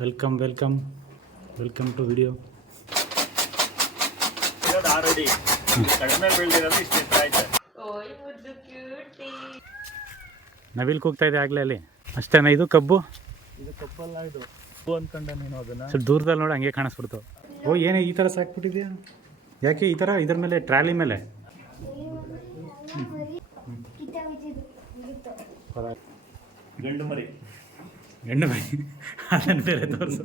Welcome welcome welcome to video. Already ಕಡಿಮೆ ಬೆಳೆದಿರೋದು ಇಷ್ಟು ಎತ್ತರ ಆಯ್ತು. ನವಿಲ್ ಕೂಗ್ತಾ ಇದೆ ಆಗಲೇ ಅಲ್ಲಿ. ಅಷ್ಟೇನಾ ಇದು ಕಬ್ಬು? ಇದು ಕಬ್ಬಲ್ಲ, ಇದು ಕಬ್ಬು ಅಂದ್ಕೊಂಡ ನೀನು ಅದನ್ನ. ಸ್ವಲ್ಪ ದೂರದಲ್ಲಿ ನೋಡಿ ಹಂಗೆ ಕಾಣಿಸ್ಬಿಡ್ತು. ಓ ಏನೇ ಈ ಥರ ಸಾಕ್ಬಿಟ್ಟಿದ್ಯಾ? ಯಾಕೆ ಈ ಥರ ಇದ್ರ ಮೇಲೆ ಟ್ರಾಲಿ ಮೇಲೆ? ಗಂಡು ಮರಿ ಗಂಡು ಮರಿ ಅದನ್ನು ಬೇರೆ ತೋರಿಸು.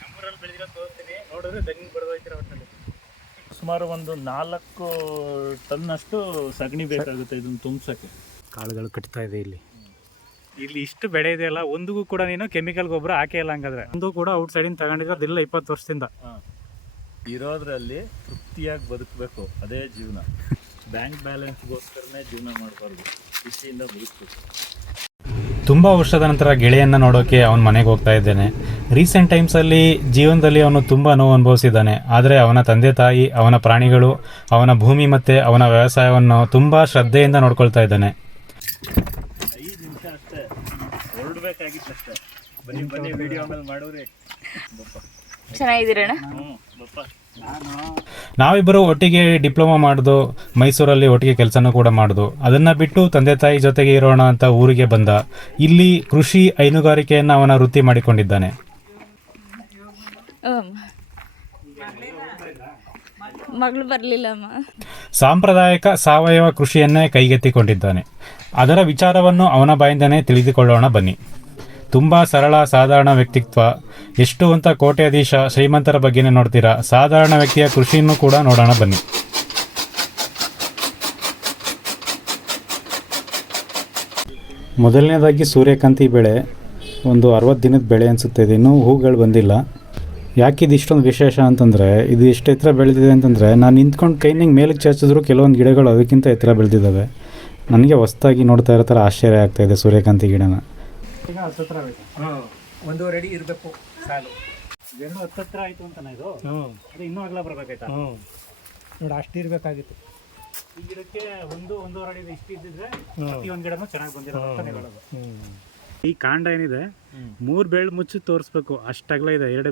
ನಮ್ಮೂರಲ್ಲಿ ಬೆಳೆದಿರೋ ತೋರಿಸ್ತೀನಿ, ನೋಡಿದ್ರೆ ತೆಂಗಿನ ಬಡ್ದೋಯ್ತಿರೋ ಒಟ್ಟಿನಲ್ಲಿ. ಸುಮಾರು ಒಂದು 4 ಟನ್ನಷ್ಟು ಸಗಣಿ ಬೇಕಾಗುತ್ತೆ ಇದನ್ನು ತುಂಬಿಸೋಕ್ಕೆ. ಕಾಳುಗಳು ಕಟ್ತಾ ಇದೆ ಇಲ್ಲಿ. ಇಲ್ಲಿ ಇಷ್ಟು ಬೆಳೆ ಇದೆಯಲ್ಲ, ಒಂದಿಗೂ ಕೂಡ ನೀನು ಕೆಮಿಕಲ್ ಗೊಬ್ಬರ ಹಾಕೇ ಇಲ್ಲ ಹಂಗಾದ್ರೆ. ಒಂದು ಕೂಡ ಔಟ್ ಸೈಡಿಂದ ತಗೊಂಡಿರೋದಿಲ್ಲ 20 ವರ್ಷದಿಂದ. ಇರೋದ್ರಲ್ಲಿ ತೃಪ್ತಿಯಾಗಿ ಬದುಕಬೇಕು, ಅದೇ ಜೀವನ. ಬ್ಯಾಂಕ್ ಬ್ಯಾಲೆನ್ಸ್ಗೋಸ್ಕರನೇ ಜೀವನ ಮಾಡಬಾರ್ದು, ಖುಷಿಯಿಂದ ಬದುಕಬೇಕು. ತುಂಬ ವರ್ಷದ ನಂತರ ಗೆಳೆಯನ್ನ ನೋಡೋಕ್ಕೆ ಅವನ ಮನೆಗೆ ಹೋಗ್ತಾ ಇದ್ದೇನೆ. ರೀಸೆಂಟ್ ಟೈಮ್ಸಲ್ಲಿ ಜೀವನದಲ್ಲಿ ಅವನು ತುಂಬ ನೋವು ಅನುಭವಿಸಿದ್ದಾನೆ. ಆದರೆ ಅವನ ತಂದೆ ತಾಯಿ, ಅವನ ಪ್ರಾಣಿಗಳು, ಅವನ ಭೂಮಿ ಮತ್ತು ಅವನ ವ್ಯವಸಾಯವನ್ನು ತುಂಬ ಶ್ರದ್ಧೆಯಿಂದ ನೋಡ್ಕೊಳ್ತಾ ಇದ್ದಾನೆ. 5 ನಿಮಿಷ ಅಷ್ಟೇ ಹೊರಡ್ಬೇಕಾಗಿತ್ತಷ್ಟೇ. ಬನ್ನಿ ಬನ್ನಿ ವಿಡಿಯೋ ಮೇಲೆ ಮಾಡೋರಿ. ಚೆನ್ನಾಗಿದ್ದೀರಣ್ಣ? ನಾವಿಬ್ಬರು ಒಟ್ಟಿಗೆ ಡಿಪ್ಲೊಮಾ ಮಾಡೋದು, ಮೈಸೂರಲ್ಲಿ ಒಟ್ಟಿಗೆ ಕೆಲಸನೂ ಕೂಡ ಮಾಡೋದು. ಅದನ್ನು ಬಿಟ್ಟು ತಂದೆ ತಾಯಿ ಜೊತೆಗೆ ಇರೋಣ ಅಂತ ಊರಿಗೆ ಬಂದ. ಇಲ್ಲಿ ಕೃಷಿ ಹೈನುಗಾರಿಕೆಯನ್ನು ಅವನ ವೃತ್ತಿ ಮಾಡಿಕೊಂಡಿದ್ದಾನೆ. ಮಗಳು ಬರಲಿಲ್ಲಮ್ಮ. ಸಾಂಪ್ರದಾಯಿಕ ಸಾವಯವ ಕೃಷಿಯನ್ನೇ ಕೈಗೆತ್ತಿಕೊಂಡಿದ್ದಾನೆ. ಅದರ ವಿಚಾರವನ್ನು ಅವನ ಬಾಯಿಂದನೇ ತಿಳಿದುಕೊಳ್ಳೋಣ ಬನ್ನಿ. ತುಂಬ ಸರಳ ಸಾಧಾರಣ ವ್ಯಕ್ತಿತ್ವ. ಎಷ್ಟು ಅಂತ ಕೋಟ್ಯಾಧೀಶ ಶ್ರೀಮಂತರ ಬಗ್ಗೆನೇ ನೋಡ್ತೀರಾ, ಸಾಧಾರಣ ವ್ಯಕ್ತಿಯ ಕೃಷಿಯನ್ನು ಕೂಡ ನೋಡೋಣ ಬನ್ನಿ. ಮೊದಲನೇದಾಗಿ ಸೂರ್ಯಕಾಂತಿ ಬೆಳೆ ಒಂದು 60 ದಿನದ ಬೆಳೆ ಅನಿಸುತ್ತೆ. ಇದು ಇನ್ನೂ ಹೂಗಳು ಬಂದಿಲ್ಲ. ಯಾಕಿದು ಇಷ್ಟೊಂದು ವಿಶೇಷ ಅಂತಂದರೆ, ಇದು ಎಷ್ಟು ಎತ್ತರ ಬೆಳೆದಿದೆ ಅಂತಂದರೆ, ನಾನು ನಿಂತ್ಕೊಂಡು ಕೈನಿಂಗೆ ಮೇಲಕ್ಕೆ ಚಾಚಿದ್ರು ಕೆಲವೊಂದು ಗಿಡಗಳು ಅದಕ್ಕಿಂತ ಎತ್ತರ ಬೆಳೆದಿದ್ದಾವೆ. ನನಗೆ ಹೊಸದಾಗಿ ನೋಡ್ತಾ ಇರೋ ಥರ ಆಶ್ಚರ್ಯ ಆಗ್ತಾಯಿದೆ ಸೂರ್ಯಕಾಂತಿ ಗಿಡನ. ಈಗ 1.5 ಅಡಿ ಇರಬೇಕು ಸಾಲು. ಎರಡು 10 ಆಯಿತು ಅಂತಾನೆ ಇದು. ಅದು ಇನ್ನೂ ಅಗಲ ಬರಬೇಕಾಯ್ತಾ? ನೋಡಿ ಅಷ್ಟು ಇರಬೇಕಾಗಿತ್ತು. ಈ ಗಿಡಕ್ಕೆ 1.5 ಅಡಿ ಇಷ್ಟು ಇದ್ದಿದ್ರೆ ಒಂದು ಗಿಡನೂ ಚೆನ್ನಾಗಿ ಬಂದಿರೋದು. ಈ ಕಾಂಡ ಏನಿದೆ 3 ಬೆಳ್ಳು ಮುಚ್ಚಿ ತೋರಿಸ್ಬೇಕು, ಅಷ್ಟಗಲ ಇದೆ. ಎರಡು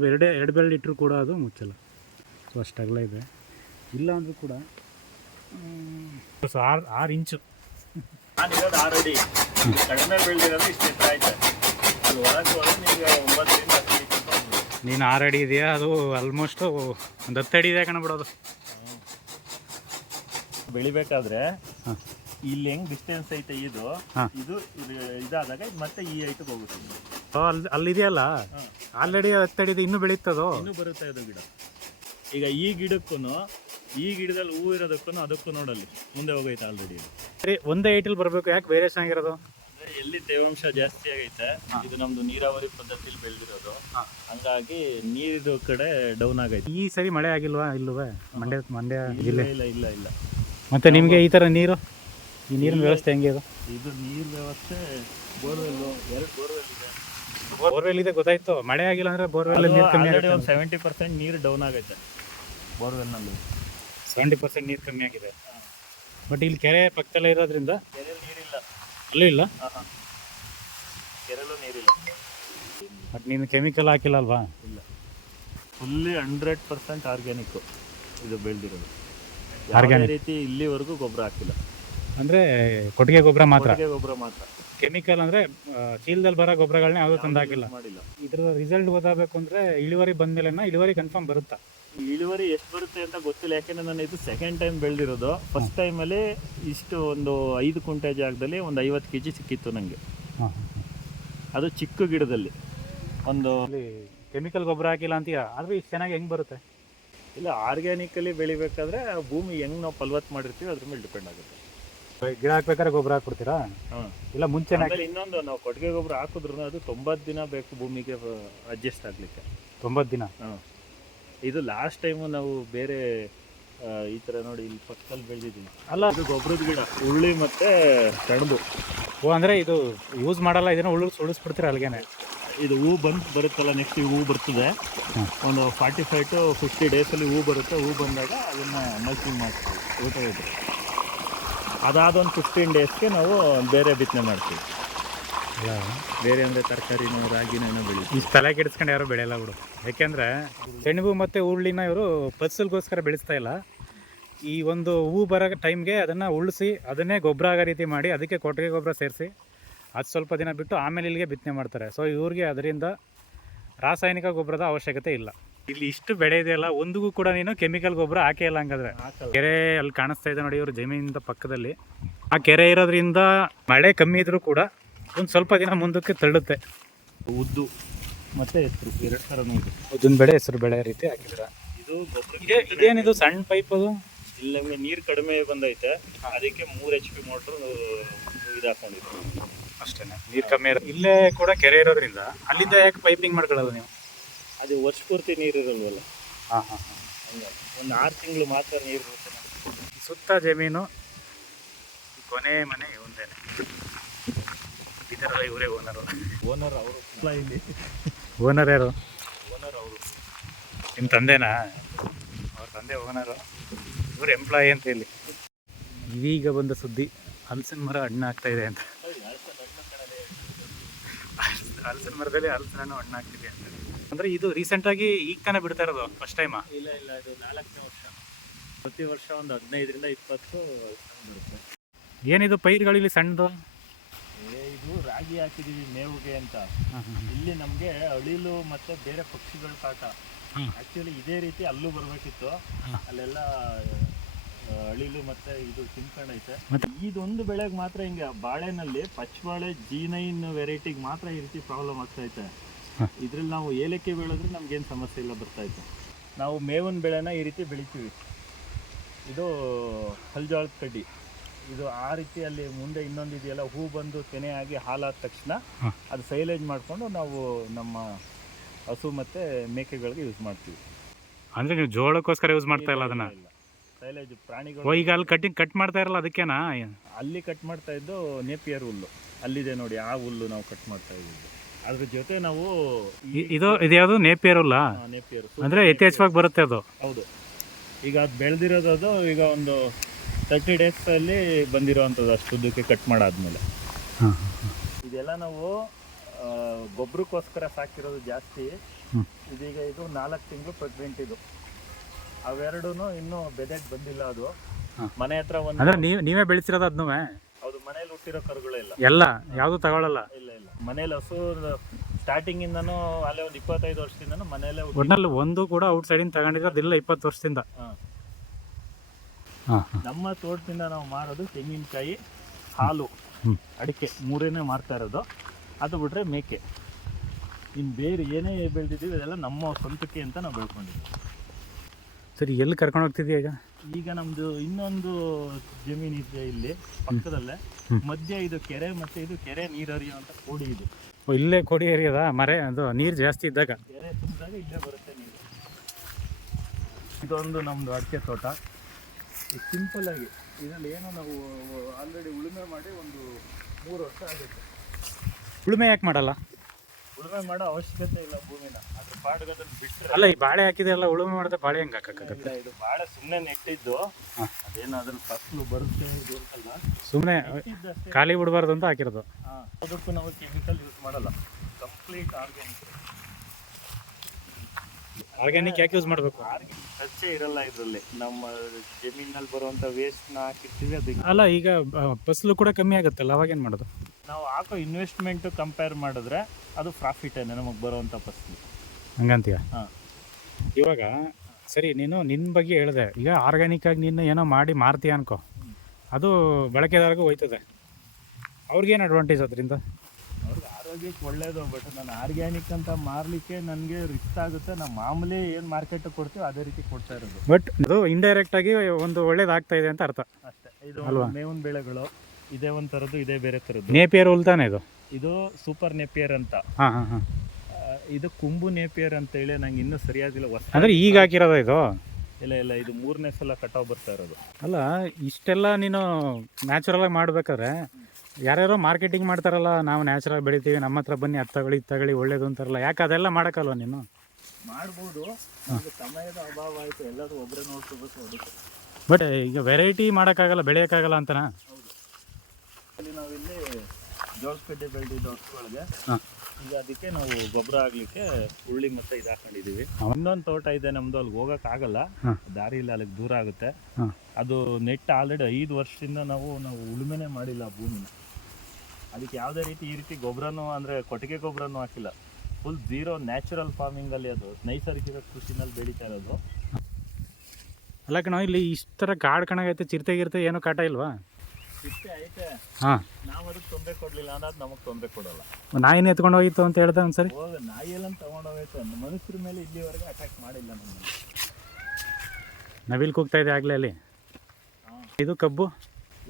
ಬೆಳ್ಳು ಇಟ್ಟರು ಕೂಡ ಅದು ಮುಚ್ಚಲ್ಲ. ಸೊ ಅಷ್ಟಗಲ ಇದೆ. ಇಲ್ಲ ಅಂದರೂ ಕೂಡ 6 ಇಂಚು. ನಾನಿರೋದು 6 ಅಡಿ, ಕಡಿಮೆ ಬೆಳೆದಿರೋದು ಇಷ್ಟು ಎತ್ತರ ಆಯ್ತು. ಅದು ಹೊರಗೆ ನಿಮಗೆ 9ರಿಂದ 10 ಅಡಿ. ನೀನು 6 ಅಡಿ ಇದೆಯಾ? ಅದು ಆಲ್ಮೋಸ್ಟು ಒಂದು 10 ಅಡಿ ಇದೆ ಕಣಬಿಡೋದು. ಬೆಳಿಬೇಕಾದ್ರೆ ಇಲ್ಲಿ ಹೆಂಗ್ ಡಿಸ್ಟೆನ್ಸ್ ಐತೆ ಇದು ಇದಾದಾಗ ಮತ್ತೆ ಈ ಐಟಕ್ಕೆ ಹೋಗುತ್ತೆ. ಅಲ್ಲಿದೆಯಲ್ಲ ಆಲ್ರೆಡಿ 10 ಅಡಿ ಇದೆ, ಇನ್ನೂ ಬೆಳೀತದೋ, ಇನ್ನೂ ಬರುತ್ತೆ ಅದು ಗಿಡ. ಈಗ ಈ ಗಿಡಕ್ಕೂ ಈ ಗಿಡದಲ್ಲಿ ಹೂ ಇರೋದಕ್ಕೂ ಅದಕ್ಕೂ ನೋಡಲ್ಲಿ ಮುಂದೆ ಹೋಗೈತೆ ಆಲ್ರೆಡಿ. ಸರಿ, ಒಂದೇ ಐಟಲ್ಲಿ ಬರಬೇಕು. ಯಾಕೆ ಬೇರೆ ಚೆನ್ನಾಗಿರೋದು? ಎಲ್ಲಿ ತೇವಾಂಶ ಜಾಸ್ತಿ ಆಗೈತೆ, ಇದು ನಮ್ದು ನೀರಾವರಿ ಪದ್ಧತಿಲಿ ಬೆಳೆದಿರೋದು, ಹಂಗಾಗಿ ನೀರಿನ ಕಡೆ ಡೌನ್ ಆಗೈತೆ. ಈ ಸರಿ ಮಳೆ ಆಗಿಲ್ವಾ? ಇಲ್ಲವೇ ಮಂಡ್ಯ ಜಿಲ್ಲೆ? ಇಲ್ಲ. ಮತ್ತೆ ನಿಮಗೆ ಈ ಥರ ನೀರು, ಈ ನೀರಿನ ವ್ಯವಸ್ಥೆ ಹೆಂಗೆ? ಇದು ನೀರು ವ್ಯವಸ್ಥೆ ಬೋರ್ವೆಲ್, 2 ಬೋರ್ವೆಲ್ ಇದೆ. ಬೋರ್ವೆಲ್ ಇದೆ ಗೊತ್ತಾಯ್ತು. ಮಳೆ ಆಗಿಲ್ಲ ಅಂದ್ರೆ ಬೋರ್ವೆಲ್ ನೀರು ಕಮ್ಮಿ ಆಗುತ್ತೆ. ಒಂದು 70% ನೀರು ಡೌನ್ ಆಗೈತೆ ಬೋರ್ವೆಲ್ನಲ್ಲಿ. 70% ನೀರು ಕಮ್ಮಿ ಆಗಿದೆ. ಬಟ್ ಇಲ್ಲಿ ಕೆರೆ ಪಕ್ಕದಲ್ಲೇ ಇರೋದ್ರಿಂದ ಕೆರೆಯಲ್ಲಿ ನೀರಿಲ್ಲ. ಅಲ್ಲೂ ಇಲ್ಲ, ಕೆರೆಯಲ್ಲೂ ನೀರಿಲ್ಲ. ಬಟ್ ನೀನು ಕೆಮಿಕಲ್ ಹಾಕಿಲ್ಲ ಅಲ್ವಾ? ಇಲ್ಲ, ಫುಲ್ಲಿ 100% ಆರ್ಗ್ಯಾನಿಕ್ ಇದು ಬೆಳೆದಿರೋದು. ಆರ್ಗ್ಯಾನಿಕ್ ರೀತಿ ಇಲ್ಲಿವರೆಗೂ ಗೊಬ್ಬರ ಹಾಕಿಲ್ಲ. ಅಂದರೆ ಕೊಟ್ಟಿಗೆ ಗೊಬ್ಬರ ಮಾತ್ರ. ಗೊಬ್ಬರ ಮಾತ್ರ. ಕೆಮಿಕಲ್ ಅಂದರೆ ಚೀಲದಲ್ಲಿ ಬರೋ ಗೊಬ್ಬರಗಳನ್ನ ಯಾವುದೂ ತಂದು ಹಾಕಿಲ್ಲ. ಮಾಡಿಲ್ಲ. ಇದ್ರ ರಿಸಲ್ಟ್ ಗೊತ್ತಾಗಬೇಕು ಅಂದರೆ ಇಳುವರಿ ಬಂದಮೇಲೆ ಇಳುವರಿ ಕನ್ಫರ್ಮ್ ಬರುತ್ತಾ? ಇಳುವರಿ ಎಷ್ಟು ಬರುತ್ತೆ ಅಂತ ಗೊತ್ತಿಲ್ಲ, ಯಾಕೆಂದರೆ ನಾನು ಇದು ಸೆಕೆಂಡ್ ಟೈಮ್ ಬೆಳೆದಿರೋದು. ಫಸ್ಟ್ ಟೈಮಲ್ಲಿ ಇಷ್ಟು ಒಂದು 5 ಕುಂಟೆ ಜಾಗದಲ್ಲಿ ಒಂದು 50 kg ಸಿಕ್ಕಿತ್ತು ನನಗೆ. ಅದು ಚಿಕ್ಕ ಗಿಡದಲ್ಲಿ. ಒಂದು ಕೆಮಿಕಲ್ ಗೊಬ್ಬರ ಹಾಕಿಲ್ಲ ಅಂತೀಯ, ಆದರೂ ಇಷ್ಟು ಚೆನ್ನಾಗಿ ಹೆಂಗೆ ಬರುತ್ತೆ? ಇಲ್ಲ, ಆರ್ಗ್ಯಾನಿಕಲಿ ಬೆಳಿಬೇಕಾದ್ರೆ ಭೂಮಿ ಹೆಂಗೆ ನಾವು ಫಲವತ್ತು ಮಾಡಿರ್ತೀವಿ ಅದ್ರ ಮೇಲೆ ಡಿಪೆಂಡ್ ಆಗುತ್ತೆ. ಗಿಡ ಹಾಕ್ಬೇಕಾದ್ರೆ ಗೊಬ್ಬರ ಹಾಕ್ಬಿಡ್ತೀರಾ? ಇಲ್ಲ ಮುಂಚೆ ಇನ್ನೊಂದು, ನಾವು ಕೊಟ್ಟಿಗೆ ಗೊಬ್ಬರ ಹಾಕಿದ್ರು ಅದು 90 ದಿನ ಬೇಕು ಭೂಮಿಗೆ ಅಡ್ಜಸ್ಟ್ ಆಗಲಿಕ್ಕೆ. 90 ದಿನ? ಇದು ಲಾಸ್ಟ್ ಟೈಮು ನಾವು ಬೇರೆ ಈ ಥರ ನೋಡಿ ಇಲ್ಲಿ ಪಕ್ಕದಲ್ಲಿ ಬೆಳೆದಿದ್ದೀವಿ. ಅಲ್ಲ, ಇದು ಗೊಬ್ಬರದ ಗಿಡ, ಉಳ್ಳಿ ಮತ್ತು ಕಣಬು. ಓ, ಅಂದರೆ ಇದು ಯೂಸ್ ಮಾಡಲ್ಲ, ಇದನ್ನು ಉಳಿಸ್ಬಿಡ್ತೀರ ಅಲ್ಲಿಗೆ? ಇದು ಹೂ ಬರುತ್ತಲ್ಲ, ನೆಕ್ಸ್ಟ್ ಹೂ ಬರ್ತದೆ. ಒಂದು 45 to 50 ಡೇಸಲ್ಲಿ ಹೂ ಬರುತ್ತೆ. ಹೂ ಬಂದಾಗ ಅದನ್ನು ಮಲ್ಚಿಂಗ್ ಮಾಡ್ತೀವಿ, ಊಟ ಅದಾದೊಂದು 15 ಡೇಸ್ಗೆ ನಾವು ಬೇರೆ ಬಿತ್ತನೆ ಮಾಡ್ತೀವಿ. ಅಲ್ಲ ಬೇರೆ ಅಂದರೆ ತರಕಾರಿನೋ ರಾಗಿನೋ ಏನೋ ಬೆಳೀತೀವಿ. ಇಷ್ಟು ತಲೆ ಕೆಡಿಸ್ಕೊಂಡು ಯಾರು ಬೆಳೆಯಲ್ಲ ಬಿಡು. ಯಾಕೆಂದರೆ ಸೆಣಬು ಮತ್ತು ಹುರುಳಿನ ಇವರು ಫಸಲ್ಗೋಸ್ಕರ ಬೆಳೆಸ್ತಾ ಇಲ್ಲ. ಈ ಒಂದು ಹೂವು ಬರೋ ಟೈಮ್ಗೆ ಅದನ್ನು ಉಳಿಸಿ ಅದನ್ನೇ ಗೊಬ್ಬರ ಆಗೋ ರೀತಿ ಮಾಡಿ ಅದಕ್ಕೆ ಕೊಟ್ಟಿಗೆ ಗೊಬ್ಬರ ಸೇರಿಸಿ ಅದು ಸ್ವಲ್ಪ ದಿನ ಬಿಟ್ಟು ಆಮೇಲೆ ಇಲ್ಲಿಗೆ ಬಿತ್ತನೆ ಮಾಡ್ತಾರೆ. ಸೊ ಇವ್ರಿಗೆ ಅದರಿಂದ ರಾಸಾಯನಿಕ ಗೊಬ್ಬರದ ಅವಶ್ಯಕತೆ ಇಲ್ಲ. ಇಲ್ಲಿ ಇಷ್ಟು ಬೆಳೆ ಇದೆಯಲ್ಲ, ಒಂದಿಗೂ ಕೂಡ ನೀನು ಕೆಮಿಕಲ್ ಗೊಬ್ಬರ ಹಾಕೇ ಇಲ್ಲ ಹಂಗಾದ್ರೆ. ಕೆರೆ ಅಲ್ಲಿ ಕಾಣಿಸ್ತಾ ಇದೆ ನೋಡಿ ಇವರು ಜಮೀನಿಂದ ಪಕ್ಕದಲ್ಲಿ. ಆ ಕೆರೆ ಇರೋದ್ರಿಂದ ಮಳೆ ಕಮ್ಮಿ ಇದ್ರೂ ಕೂಡ ಒಂದು ಸ್ವಲ್ಪ ದಿನ ಮುಂದಕ್ಕೆ ತಳ್ಳುತ್ತೆ. ಉದ್ದು ಮತ್ತು ಹೆಸರು 2 ಥರನೂ ಇದೆ. ಉದ್ದಿನ ಬೆಳೆ ಹೆಸರು ಬೆಳೆ ರೀತಿ ಹಾಕಿದ್ರೆ ಇದು ಗೊಬ್ಬರ ಇದೇನಿದು ಸಣ್ಣ ಪೈಪ್ ಅದು? ಇಲ್ಲವೇ ನೀರು ಕಡಿಮೆ ಬಂದೈತೆ, ಅದಕ್ಕೆ 3 HP ಮೋಟ್ರು ಇದು ಹಾಕೊಂಡಿದ್ರು ಅಷ್ಟೇ. ನೀರು ಕಮ್ಮಿ ಇರೋ ಇಲ್ಲೇ ಕೂಡ ಕೆರೆ ಇರೋದ್ರಿಂದ ಅಲ್ಲಿಂದ ಯಾಕೆ ಪೈಪಿಂಗ್ ಮಾಡ್ಕೊಳ್ಳಲ್ಲ ನೀವು? ಅದು ವರ್ಷ ಪೂರ್ತಿ ನೀರು ಇರಲ್ವಲ್ಲ, ಹಾಂ ಹಾಂ ಹಾಂ. ಒಂದು 6 ತಿಂಗಳು ಮಾತ್ರ ನೀರು ಬರುತ್ತೆ. ಸುತ್ತ ಜಮೀನು, ಕೊನೆ ಮನೆ ಇವಂದೇನೆ. ಇದರ ಇವರೇ ಓನರು. ಓನರ್ ಅವರು ಇಲ್ಲಿ ಓನರ್ ಯಾರು? ಓನರ್ ಅವರು ನಿಮ್ಮ ತಂದೆನಾ? ಅವ್ರ ತಂದೆ ಓನರು, ಇವರು ಎಂಪ್ಲಾಯಿ ಅಂತ ಇಲ್ಲಿ. ಇದೀಗ ಬಂದ ಸುದ್ದಿ, ಹಲಸಿನ ಮರ ಹಣ್ಣು ಆಗ್ತಾ ಇದೆ ಅಂತ. ಹಲಸಿನ ಮರದಲ್ಲಿ ಹಲಸಿನ ಹಣ್ಣು ಹಣ್ಣು ಆಗ್ತಿದೆ ಅಂತ. ಅಂದರೆ ಇದು ರೀಸೆಂಟಾಗಿ ಈಗ ತಾನೇ ಬಿಡ್ತಾ ಇರೋದು, ಫಸ್ಟ್ ಟೈಮಾ? ಇಲ್ಲ ಇದು 4ನೇ ವರ್ಷ. ಪ್ರತಿ ವರ್ಷ ಒಂದು 15ರಿಂದ 20 ಬರುತ್ತೆ. ಏನಿದು ಪೈರುಗಳಿಲ್ಲಿ ಸಣ್ಣದು? ಇದು ರಾಗಿ ಹಾಕಿದೀವಿ ಮೇವಿಗೆ ಅಂತ. ಇಲ್ಲಿ ನಮಗೆ ಅಳಿಲು ಮತ್ತು ಬೇರೆ ಪಕ್ಷಿಗಳ ಕಾಟ. ಆ್ಯಕ್ಚುಲಿ ಇದೇ ರೀತಿ ಅಲ್ಲೂ ಬರಬೇಕಿತ್ತು, ಅಲ್ಲೆಲ್ಲ ಅಳಿಲು ಮತ್ತು ಇದು ತಿನ್ಕೊಂಡೈತೆ. ಇದೊಂದು ಬೆಳೆಗೆ ಮಾತ್ರ ಹಿಂಗೆ ಬಾಳೆನಲ್ಲಿ ಪಚ್ಚಬಾಳೆ G9 ವೆರೈಟಿಗೆ ಮಾತ್ರ ಈ ರೀತಿ ಪ್ರಾಬ್ಲಮ್ ಆಗ್ತೈತೆ. ಇದ್ರಲ್ಲಿ ನಾವು ಏಲಕ್ಕಿ ಬೆಳೆದ್ರೆ ನಮ್ಗೇನು ಸಮಸ್ಯೆ ಇಲ್ಲ, ಬರ್ತೈತೆ. ನಾವು ಮೇವಿನ ಬೆಳೆನ ಈ ರೀತಿ ಬೆಳಿತೀವಿ. ಇದು ಹಲ್ಜಾಳದ ಕಡ್ಡಿ. ಇದು ಆ ರೀತಿ ಅಲ್ಲಿ ಮುಂದೆ ಇನ್ನೊಂದು ಇದೆಯಲ್ಲ, ಹೂ ಬಂದು ತೆನೆ ಆಗಿ ಹಾಲಾದ ತಕ್ಷಣ ಅದು ಸೈಲೇಜ್ ಮಾಡಿಕೊಂಡು ನಾವು ನಮ್ಮ ಹಸು ಮತ್ತು ಮೇಕೆಗಳಿಗೆ ಯೂಸ್ ಮಾಡ್ತೀವಿ. ಅಂದರೆ ನೀವು ಜೋಳಕ್ಕೋಸ್ಕರ ಯೂಸ್ ಮಾಡ್ತಾ ಇಲ್ಲ ಅದನ್ನು? ಸೈಲೇಜ್ ಪ್ರಾಣಿಗಳು. ಈಗ ಅಲ್ಲಿ ಕಟ್ ಮಾಡ್ತಾ ಇರಲ್ಲ ಅದಕ್ಕೇನಾ? ಅಲ್ಲಿ ಕಟ್ ಮಾಡ್ತಾ ಇದ್ದು ನೇಪಿಯರ್ ಹುಲ್ಲು, ಅಲ್ಲಿದೆ ನೋಡಿ ಆ ಹುಲ್ಲು ನಾವು ಕಟ್ ಮಾಡ್ತಾ ಇದ್ದೀವಿ. ಅದ್ರ ಜೊತೆ ನಾವು ಇದು ಯಾವುದು ನೇಪಿಯರ್ ಹುಲ್ಲ? ನೇಪಿಯರ್ ಅಂದರೆ ಯಥೇಚ್ಛವಾಗಿ ಬರುತ್ತೆ ಅದು. ಹೌದು. ಈಗ ಅದು ಬೆಳೆದಿರೋದು, ಅದು ಈಗ ಒಂದು 30 ಡೇಸಲ್ಲಿ ಬಂದಿರೋವಂಥದ್ದು, ಅಷ್ಟುದಕ್ಕೆ ಕಟ್ ಮಾಡಾದ್ಮೇಲೆ. ಇದೆಲ್ಲ ನಾವು ಗೊಬ್ಬರಕ್ಕೋಸ್ಕರ ಸಾಕಿರೋದು ಜಾಸ್ತಿ. ಇದೀಗ ಇದು 4 ತಿಂಗಳು ಪ್ರೆಗ್ನೆಂಟ್. ಇದು ಅವೆರಡೂ ಇನ್ನೂ ಬೆದೆಗೆ ಬಂದಿಲ್ಲ. ಅದು ಮನೆ ಹತ್ರ ಒಂದು. ಅಂದರೆ ನೀವೇ ಬೆಳೆಸಿರೋದು ಅದನ್ನೂ? ಹೌದು, ಮನೇಲಿ ಹುಟ್ಟಿರೋ ಕರುಗಳೆಲ್ಲ. ಎಲ್ಲ ಯಾವುದು ತಗೊಳ್ಳಲ್ಲ? ಇಲ್ಲ ಮನೇಲಿ ಹಸು ಸ್ಟಾರ್ಟಿಂಗಿಂದನೂ ಅಲ್ಲೇ ಒಂದು 25 ವರ್ಷದಿಂದನೂ ಮನೆಯಲ್ಲೇ. ಒಟ್ನಲ್ಲಿ ಒಂದು ಕೂಡ ಔಟ್ ಸೈಡಿಂದ ತಗೊಂಡಿರೋದಿಲ್ಲ 20 ವರ್ಷದಿಂದ. ನಮ್ಮ ತೋಟದಿಂದ ನಾವು ಮಾರೋದು ತೆಂಗಿನಕಾಯಿ, ಹಾಲು, ಅಡಿಕೆ 3ನೇ ಮಾರ್ತಾ ಇರೋದು. ಅದು ಬಿಟ್ರೆ ಮೇಕೆ. ಇನ್ನು ಬೇರೆ ಏನೇ ಬೆಳೆದಿದ್ದೀವಿ ಅದೆಲ್ಲ ನಮ್ಮ ಸ್ವಂತಕ್ಕೆ ಅಂತ ನಾವು ಬೆಳ್ಕೊಂಡಿದ್ದೀವಿ. ಸರಿ, ಎಲ್ಲಿ ಕರ್ಕೊಂಡು ಹೋಗ್ತಿದ್ದೀಯ ಈಗ? ಈಗ ನಮ್ಮದು ಇನ್ನೊಂದು ಜಮೀನು ಇದೆ ಇಲ್ಲಿ ಪಕ್ಕದಲ್ಲೇ. ಮಧ್ಯೆ ಇದು ಕೆರೆ, ಮತ್ತು ಇದು ಕೆರೆ ನೀರು ಹರಿಯುವಂಥ ಕೋಡಿ. ಇದು ಇಲ್ಲೇ ಕೋಡಿ ಹರಿಯೋದಾ? ಮರೆ ಅದು ನೀರು ಜಾಸ್ತಿ ಇದ್ದಾಗ ಕೆರೆ ತುಂಬಿದಾಗ ಇಲ್ಲೇ ಬರುತ್ತೆ ನೀರು. ಇದೊಂದು ನಮ್ಮದು ಅಡಿಕೆ ತೋಟ. ಸಿಂಪಲ್ಲಾಗಿ ಇದರಲ್ಲಿ ಏನೋ ನಾವು ಆಲ್ರೆಡಿ ಉಳುಮೆ ಮಾಡಿ ಒಂದು 3 ವರ್ಷ ಆಗುತ್ತೆ. ಉಳುಮೆ ಯಾಕೆ ಮಾಡಲ್ಲ? ಉಳುಮೆ ಮಾಡೋ ಅವಶ್ಯಕತೆ ಇಲ್ಲ ಭೂಮಿನ, ಅದ್ರ ಪಾಡ್ಗೆ ಅದನ್ನು ಬಿಟ್ಟರೆ. ಅಲ್ಲ, ಈ ಬಾಳೆ ಹಾಕಿದೆಲ್ಲ ಉಳುಮೆ ಮಾಡಿದ್ರೆ ಬಾಳೆ ಹೆಂಗೆ ಹಾಕಕ್ಕಾಗತ್ತೆ? ಇದು ಬಾಳೆ ಸುಮ್ಮನೆ ನೆಟ್ಟಿದ್ದು, ಅದೇನು ಅದ್ರಲ್ಲಿ ಫಸಲು ಬರುತ್ತೆ ಇದು ಅಂತಲ್ಲ, ಸುಮ್ಮನೆ ನೆಟ್ಟಿದ್ದಷ್ಟೇ. ಖಾಲಿ ಬಿಡಬಾರ್ದು ಅಂತ ಹಾಕಿರೋದು. ಅದಕ್ಕೂ ನಾವು ಕೆಮಿಕಲ್ ಯೂಸ್ ಮಾಡಲ್ಲ, ಕಂಪ್ಲೀಟ್ ಆರ್ಗ್ಯಾನಿಕ್. ಆರ್ಗ್ಯಾನಿಕ್ ಯಾಕೆ ಯೂಸ್ ಮಾಡಬೇಕು? ಖರ್ಚೇ ಇರಲ್ಲ ಇದರಲ್ಲಿ. ನಮ್ಮ ಜಮೀನಲ್ಲಿ ಬರುವಂಥ ವೇಸ್ಟ್ನ ಹಾಕಿರ್ತೀವಿ ಅದಕ್ಕೆ. ಅಲ್ಲ, ಈಗ ಫಸಲು ಕೂಡ ಕಮ್ಮಿ ಆಗುತ್ತಲ್ಲ, ಅವಾಗೇನು ಮಾಡೋದು? ನಾವು ಹಾಕೋ ಇನ್ವೆಸ್ಟ್ಮೆಂಟು ಕಂಪೇರ್ ಮಾಡಿದ್ರೆ ಅದು ಪ್ರಾಫಿಟೇನೆ ನಮಗೆ ಬರುವಂಥ ಫಸಲು. ಹಂಗಂತೀಯ? ಹಾಂ. ಇವಾಗ ಸರಿ, ನೀನು ನಿನ್ನ ಬಗ್ಗೆ ಹೇಳಿದೆ. ಈಗ ಆರ್ಗ್ಯಾನಿಕ್ಕಾಗಿ ನೀನು ಏನೋ ಮಾಡಿ ಮಾರ್ತೀಯ ಅನ್ಕೋ, ಅದು ಬಳಕೆದಾರಗೂ ಹೋಯ್ತದೆ. ಅವ್ರಿಗೇನು ಅಡ್ವಾಂಟೇಜ್ ಅದರಿಂದ? ಅವ್ರಿಗೆ ಆರೋಗ್ಯಕ್ಕೆ ಒಳ್ಳೆಯದು. ಬಟ್ ನಾನು ಆರ್ಗ್ಯಾನಿಕ್ ಅಂತ ಮಾರಲಿಕ್ಕೆ ನನಗೆ ರಿಸ್ಕ್ ಆಗುತ್ತೆ. ನಾವು ಮಾಮೂಲಿ ಏನು ಮಾರ್ಕೆಟಿಗೆ ಕೊಡ್ತೀವಿ ಅದೇ ರೀತಿ ಕೊಡ್ತಾ ಇರೋದು. ಬಟ್ ಅದು ಇಂಡೈರೆಕ್ಟಾಗಿ ಒಂದು ಒಳ್ಳೇದಾಗ್ತಾ ಇದೆ ಅಂತ ಅರ್ಥ ಅಷ್ಟೇ. ಇದು ಮೇವಿನ ಬೆಳೆಗಳು ಇದೇ ಒಂದು ಥರದ್ದು, ಇದೇ ಬೇರೆ ಥರದ್ದು. ನೇಪಿಯರ್ ಹುಲ್ತಾನೆ ಇದು? ಇದು ಸೂಪರ್ ನೇಪಿಯರ್ ಅಂತ. ಹಾಂ ಹಾಂ ಹಾಂ. ಇದು ಕುಂಬು ನೇಪಿಯರ್ ಅಂತೇಳಿ ನಂಗೆ ಇನ್ನೂ ಸರಿಯಾಗಿಲ್ಲ. ಅಂದರೆ ಈಗ ಹಾಕಿರೋದು ಇದು? ಇಲ್ಲ ಇದು 3ನೇ ಸಲ ಕಟಾವು ಬರ್ತಾ ಇರೋದು. ಅಲ್ಲ, ಇಷ್ಟೆಲ್ಲ ನೀನು ನ್ಯಾಚುರಲಾಗಿ ಮಾಡಬೇಕಾದ್ರೆ ಯಾರ್ಯಾರೋ ಮಾರ್ಕೆಟಿಂಗ್ ಮಾಡ್ತಾರಲ್ಲ, ನಾವು ನ್ಯಾಚುರಲ್ ಬೆಳಿತೀವಿ, ನಮ್ಮ ಹತ್ರ ಬನ್ನಿ ಅದು ತಗೊಳ್ಳಿ ಒಳ್ಳೇದು ಅಂತಾರಲ್ಲ, ಯಾಕೆ ಅದೆಲ್ಲ ಮಾಡೋಕ್ಕಲ್ವ ನೀನು? ಮಾಡ್ಬೋದು, ಸಮಯದ ಅಭಾವ ಆಯಿತು, ಎಲ್ಲರೂ ಒಬ್ಬರೇ ನೋಡ್ಕೋಬೇಕು ಅದಕ್ಕೆ. ಬಟ್ ಈಗ ವೆರೈಟಿ ಮಾಡೋಕ್ಕಾಗಲ್ಲ, ಬೆಳೆಯೋಕ್ಕಾಗಲ್ಲ ಅಂತನಾ? ಹೌದು. ಅಲ್ಲಿ ನಾವಿಲ್ಲಿ ಜೋಳದ ಕಡ್ಡಿ ಬೆಳೆದಿದ್ದ ಹಸುಗಳಿಗೆ ಹಾಂ ಈಗ ಅದಕ್ಕೆ ನಾವು ಗೊಬ್ಬರ ಆಗ್ಲಿಕ್ಕೆ ಉಳ್ಳಿ ಮತ್ತೆ ಇದು ಹಾಕೊಂಡಿದೀವಿ. ಇನ್ನೊಂದು ತೋಟ ಇದೆ ನಮ್ದು, ಅಲ್ಲಿ ಹೋಗೋಕ್ಕಾಗಲ್ಲ, ಹಾಂ. ದಾರಿ ಇಲ್ಲ, ಅಲ್ಲಿಗೆ ದೂರ ಆಗುತ್ತೆ. ಹಾಂ ಅದು ನೆಟ್ ಆಲ್ರೆಡಿ 5 ವರ್ಷದಿಂದ ನಾವು ಉಳುಮೆನೆ ಮಾಡಿಲ್ಲ ಆ ಭೂಮಿನ. ಅದಕ್ಕೆ ಯಾವುದೇ ರೀತಿ ಈ ರೀತಿ ಗೊಬ್ಬರನೂ ಅಂದರೆ ಕೊಟ್ಟಿಗೆ ಗೊಬ್ಬರನೂ ಹಾಕಿಲ್ಲ. ಫುಲ್ ಝೀರೋ ನ್ಯಾಚುರಲ್ ಫಾರ್ಮಿಂಗಲ್ಲಿ, ಅದು ನೈಸರ್ಗಿಕ ಕೃಷಿನಲ್ಲಿ ಬೆಳೀತಾ ಇರೋದು. ಅಲ್ಲ ಕಣೋ, ಇಲ್ಲಿ ಇಷ್ಟು ಥರ ಕಾಡು ಕಣಗೈತೆ, ಚಿರತೆ ಗಿರ್ತೆ ಏನೂ ಕಾಟ ಇಲ್ವಾ? ಇಷ್ಟೇ ಐತೆ, ಹಾಂ. ನಾವು ಅದಕ್ಕೆ ತೊಂದರೆ ಕೊಡಲಿಲ್ಲ ಅನ್ನೋದು ನಮಗೆ ತೊಂದರೆ ಕೊಡೋಲ್ಲ. ನಾಯಿನ ಎತ್ಕೊಂಡು ಹೋಗಿತ್ತು ಅಂತ ಹೇಳ್ದೆ ಒಂದ್ಸರಿ. ಹೋಗ ನಾಯಿ ಎಲ್ಲ ತೊಗೊಂಡೋಗೈತೆ, ಮನುಷ್ಯರ ಮೇಲೆ ಇಲ್ಲಿವರೆಗೆ ಅಟ್ಯಾಕ್ ಮಾಡಿಲ್ಲ ನಮ್ಮನ್ನು. ನವಿಲ್ ಕೂಗ್ತಾ ಇದೆ ಆಗಲೇ ಅಲ್ಲಿ. ಹಾಂ. ಇದು ಕಬ್ಬು,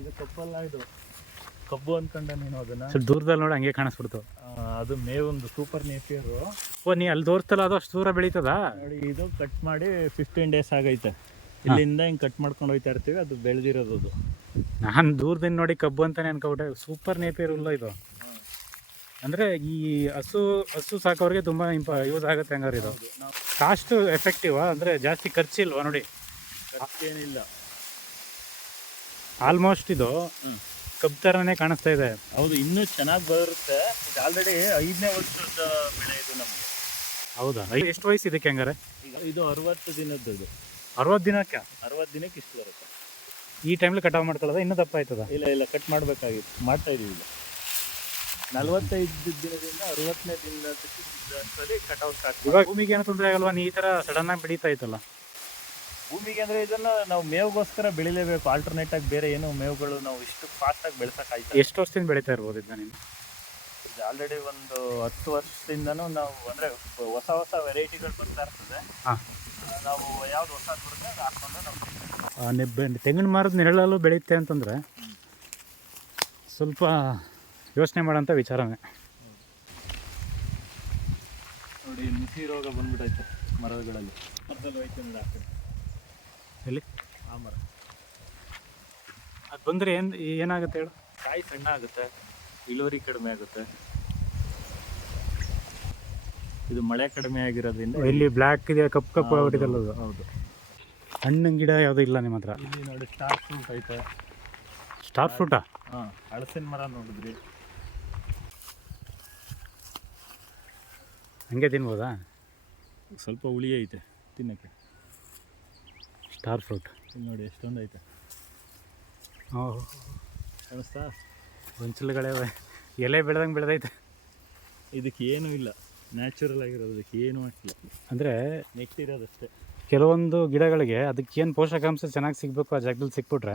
ಇದು ಕಬ್ಬಲ್ಲ, ಇದು ಕಬ್ಬು ಅಂದ್ಕೊಂಡೆ ನೀನು ಅದನ್ನು. ಸ್ವಲ್ಪ ದೂರದಲ್ಲಿ ನೋಡಿ ಹಂಗೆ ಕಾಣಿಸ್ಬಿಡ್ತು. ಅದು ಮೇವೊಂದು ಸೂಪರ್ ನೇಪಿಯರು. ಓ, ನೀ ಅಲ್ಲಿ ತೋರಿಸ್ತಲ್ಲ, ಅದು ಅಷ್ಟು ದೂರ ಬೆಳೀತದಾ? ನೋಡಿ, ಇದು ಕಟ್ ಮಾಡಿ 15 ಡೇಸ್ ಆಗೈತೆ. ಇಲ್ಲಿಂದ ಹಿಂಗೆ ಕಟ್ ಮಾಡ್ಕೊಂಡು ಹೋಗ್ತಾ ಇರ್ತೀವಿ, ಅದು ಬೆಳೆದಿರೋದು. ಅದು ನಾನು ದೂರದಿಂದ ನೋಡಿ ಕಬ್ಬು ಅಂತಾನೆ ಅನ್ಕೊಬಿಟ್ಟೆ. ಸೂಪರ್ ನೇಪಿಯರ್ ಇಲ್ಲ ಇದು. ಅಂದರೆ ಈ ಹಸು ಸಾಕೋರಿಗೆ ತುಂಬ ಯೂಸ್ ಆಗುತ್ತೆ ಹಂಗಾರೆ ಇದು. ಕಾಸ್ಟ್ ಎಫೆಕ್ಟಿವಾ? ಅಂದರೆ ಜಾಸ್ತಿ ಖರ್ಚಿಲ್ವಾ? ನೋಡಿ, ಏನಿಲ್ಲ, ಆಲ್ಮೋಸ್ಟ್ ಇದು ಕಬ್ಬು ಥರನೇ ಕಾಣಿಸ್ತಾ ಇದೆ. ಹೌದು, ಇನ್ನೂ ಚೆನ್ನಾಗಿ ಬರುತ್ತೆ. ಇದು ಆಲ್ರೆಡಿ 5ನೇ ವರ್ಷದ ಬೆಳೆ ಇದು ನಮಗೆ. ಹೌದಾ? ಎಷ್ಟು ವಯಸ್ಸು ಇದಕ್ಕೆ ಹಂಗಾರೆ? ಈಗ ಇದು 60 ದಿನದ್ದು. ಇದು 60 ದಿನಕ್ಕೆ? 60 ದಿನಕ್ಕೆ ಇಷ್ಟು ಬರುತ್ತೆ. ಈ ಟೈಮ್ಲಿ ಕಟಾವು ಮಾಡ್ಕೊಳ್ಳೋದ? ಇನ್ನೂ ದಪ್ಪ ಆಯ್ತದ? ಇಲ್ಲ, ಕಟ್ ಮಾಡಬೇಕಾಗಿತ್ತು, ಮಾಡ್ತಾ ಇದೀವಿ ಈಗ. 45 ದಿನದಿಂದ 60ನೇ ದಿನದಲ್ಲಿ ಕಟಾವು ಸ್ಟಾರ್ಟ್. ಇವಾಗ ಭೂಮಿಗೆ ಏನೋ ತೊಂದರೆ ಆಗಲ್ವಾ? ನೀ ಈ ಥರ ಸಡನ್ನಾಗಿ ಬೆಳೀತಾ ಇತ್ತಲ್ಲ ಭೂಮಿಗೆ? ಅಂದರೆ ಇದನ್ನು ನಾವು ಮೇವಿಗೋಸ್ಕರ ಬೆಳಿಲೇಬೇಕು. ಆಲ್ಟರ್ನೇಟ್ ಆಗಿ ಬೇರೆ ಏನೋ ಮೇವುಗಳು ನಾವು ಇಷ್ಟು ಫಾಸ್ಟಾಗಿ ಬೆಳೆಸೋಕ್ಕಾಯ್ತು. ಎಷ್ಟು ವರ್ಷದಿಂದ ಬೆಳೀತಾ ಇರ್ಬೋದು ಇದನ್ನ ನೀನು? ಇದು ಆಲ್ರೆಡಿ ಒಂದು 10 ವರ್ಷದಿಂದನೂ ನಾವು, ಅಂದರೆ ಹೊಸ ವೆರೈಟಿಗಳು ಬರ್ತಾ ಇರ್ತದೆ. ಹಾಂ. ನಾವು ಯಾವ್ದು ಹೊಸದು ಬರುತ್ತೆ ಅದು ಹಾಕ್ಕೊಂಡು ನಾವು ತೆಂಗಿನ ಮರದ ನೆರಳಲ್ಲೂ ಬೆಳೆಯುತ್ತೆ ಅಂತಂದರೆ ಸ್ವಲ್ಪ ಯೋಚನೆ ಮಾಡೋಂಥ ವಿಚಾರನೇ. ನೋಡಿ, ನುಸಿ ರೋಗ ಬಂದ್ಬಿಟ್ಟೈತೆ ಮರಗಳಲ್ಲಿ. ಮರದಲ್ಲಿ ಹೋಯ್ತು ನೋಡಿ, ಆ ಕಡೆ. ಎಲ್ಲಿ? ಆ ಮರ. ಅದು ಬಂದರೆ ಏನಾಗುತ್ತೆ ಹೇಳು? ಕಾಯಿ ಸಣ್ಣ ಆಗುತ್ತೆ, ಇಳುವರಿ ಕಡಿಮೆ ಆಗುತ್ತೆ. ಇದು ಮಳೆ ಕಡಿಮೆ ಆಗಿರೋದ್ರಿಂದ ಇಲ್ಲಿ ಬ್ಲ್ಯಾಕ್ ಇದೆ, ಕಪ್ಪು ಆಗ್ಬಿಟ್ಟಿದಲ್ಲ ಅದು. ಹೌದು. ಹಣ್ಣಿನ ಗಿಡ ಯಾವುದೂ ಇಲ್ಲ ನಿಮ್ಮ ಹತ್ರ? ಇಲ್ಲಿ ನೋಡಿ, ಸ್ಟಾರ್ ಫ್ರೂಟ್ ಐತೆ. ಸ್ಟಾರ್ ಫ್ರೂಟಾ? ಹಾಂ, ಹಲಸಿನ ಮರ ನೋಡಿದ್ರಿ? ಹಂಗೆ ತಿನ್ಬೋದಾ? ಸ್ವಲ್ಪ ಹುಳಿ ಐತೆ ತಿನ್ನೋಕ್ಕೆ. ಸ್ಟಾರ್ ಫ್ರೂಟ್ ಇಲ್ಲಿ ನೋಡಿ, ಎಷ್ಟೊಂದು ಐತೆ. ಓಹ್, ಕಾಣಿಸ್ತಾ? ಗೊಂಚಲುಗಳೇ ಎಲೆ ಬೆಳೆದಂಗೆ ಬೆಳೆದೈತೆ. ಇದಕ್ಕೆ ಏನೂ ಇಲ್ಲ, ನ್ಯಾಚುರಲ್ ಆಗಿರೋದು. ಇದಕ್ಕೆ ಏನೂ ಹಾಕಿಲ್ಲ, ಅಂದರೆ ನೆಟ್ಟಿರೋದಷ್ಟೇ. ಕೆಲವೊಂದು ಗಿಡಗಳಿಗೆ ಅದಕ್ಕೇನು ಪೋಷಕಾಂಶ ಚೆನ್ನಾಗಿ ಸಿಗಬೇಕು ಆ ಜಾಗದಲ್ಲಿ ಸಿಕ್ಬಿಟ್ರೆ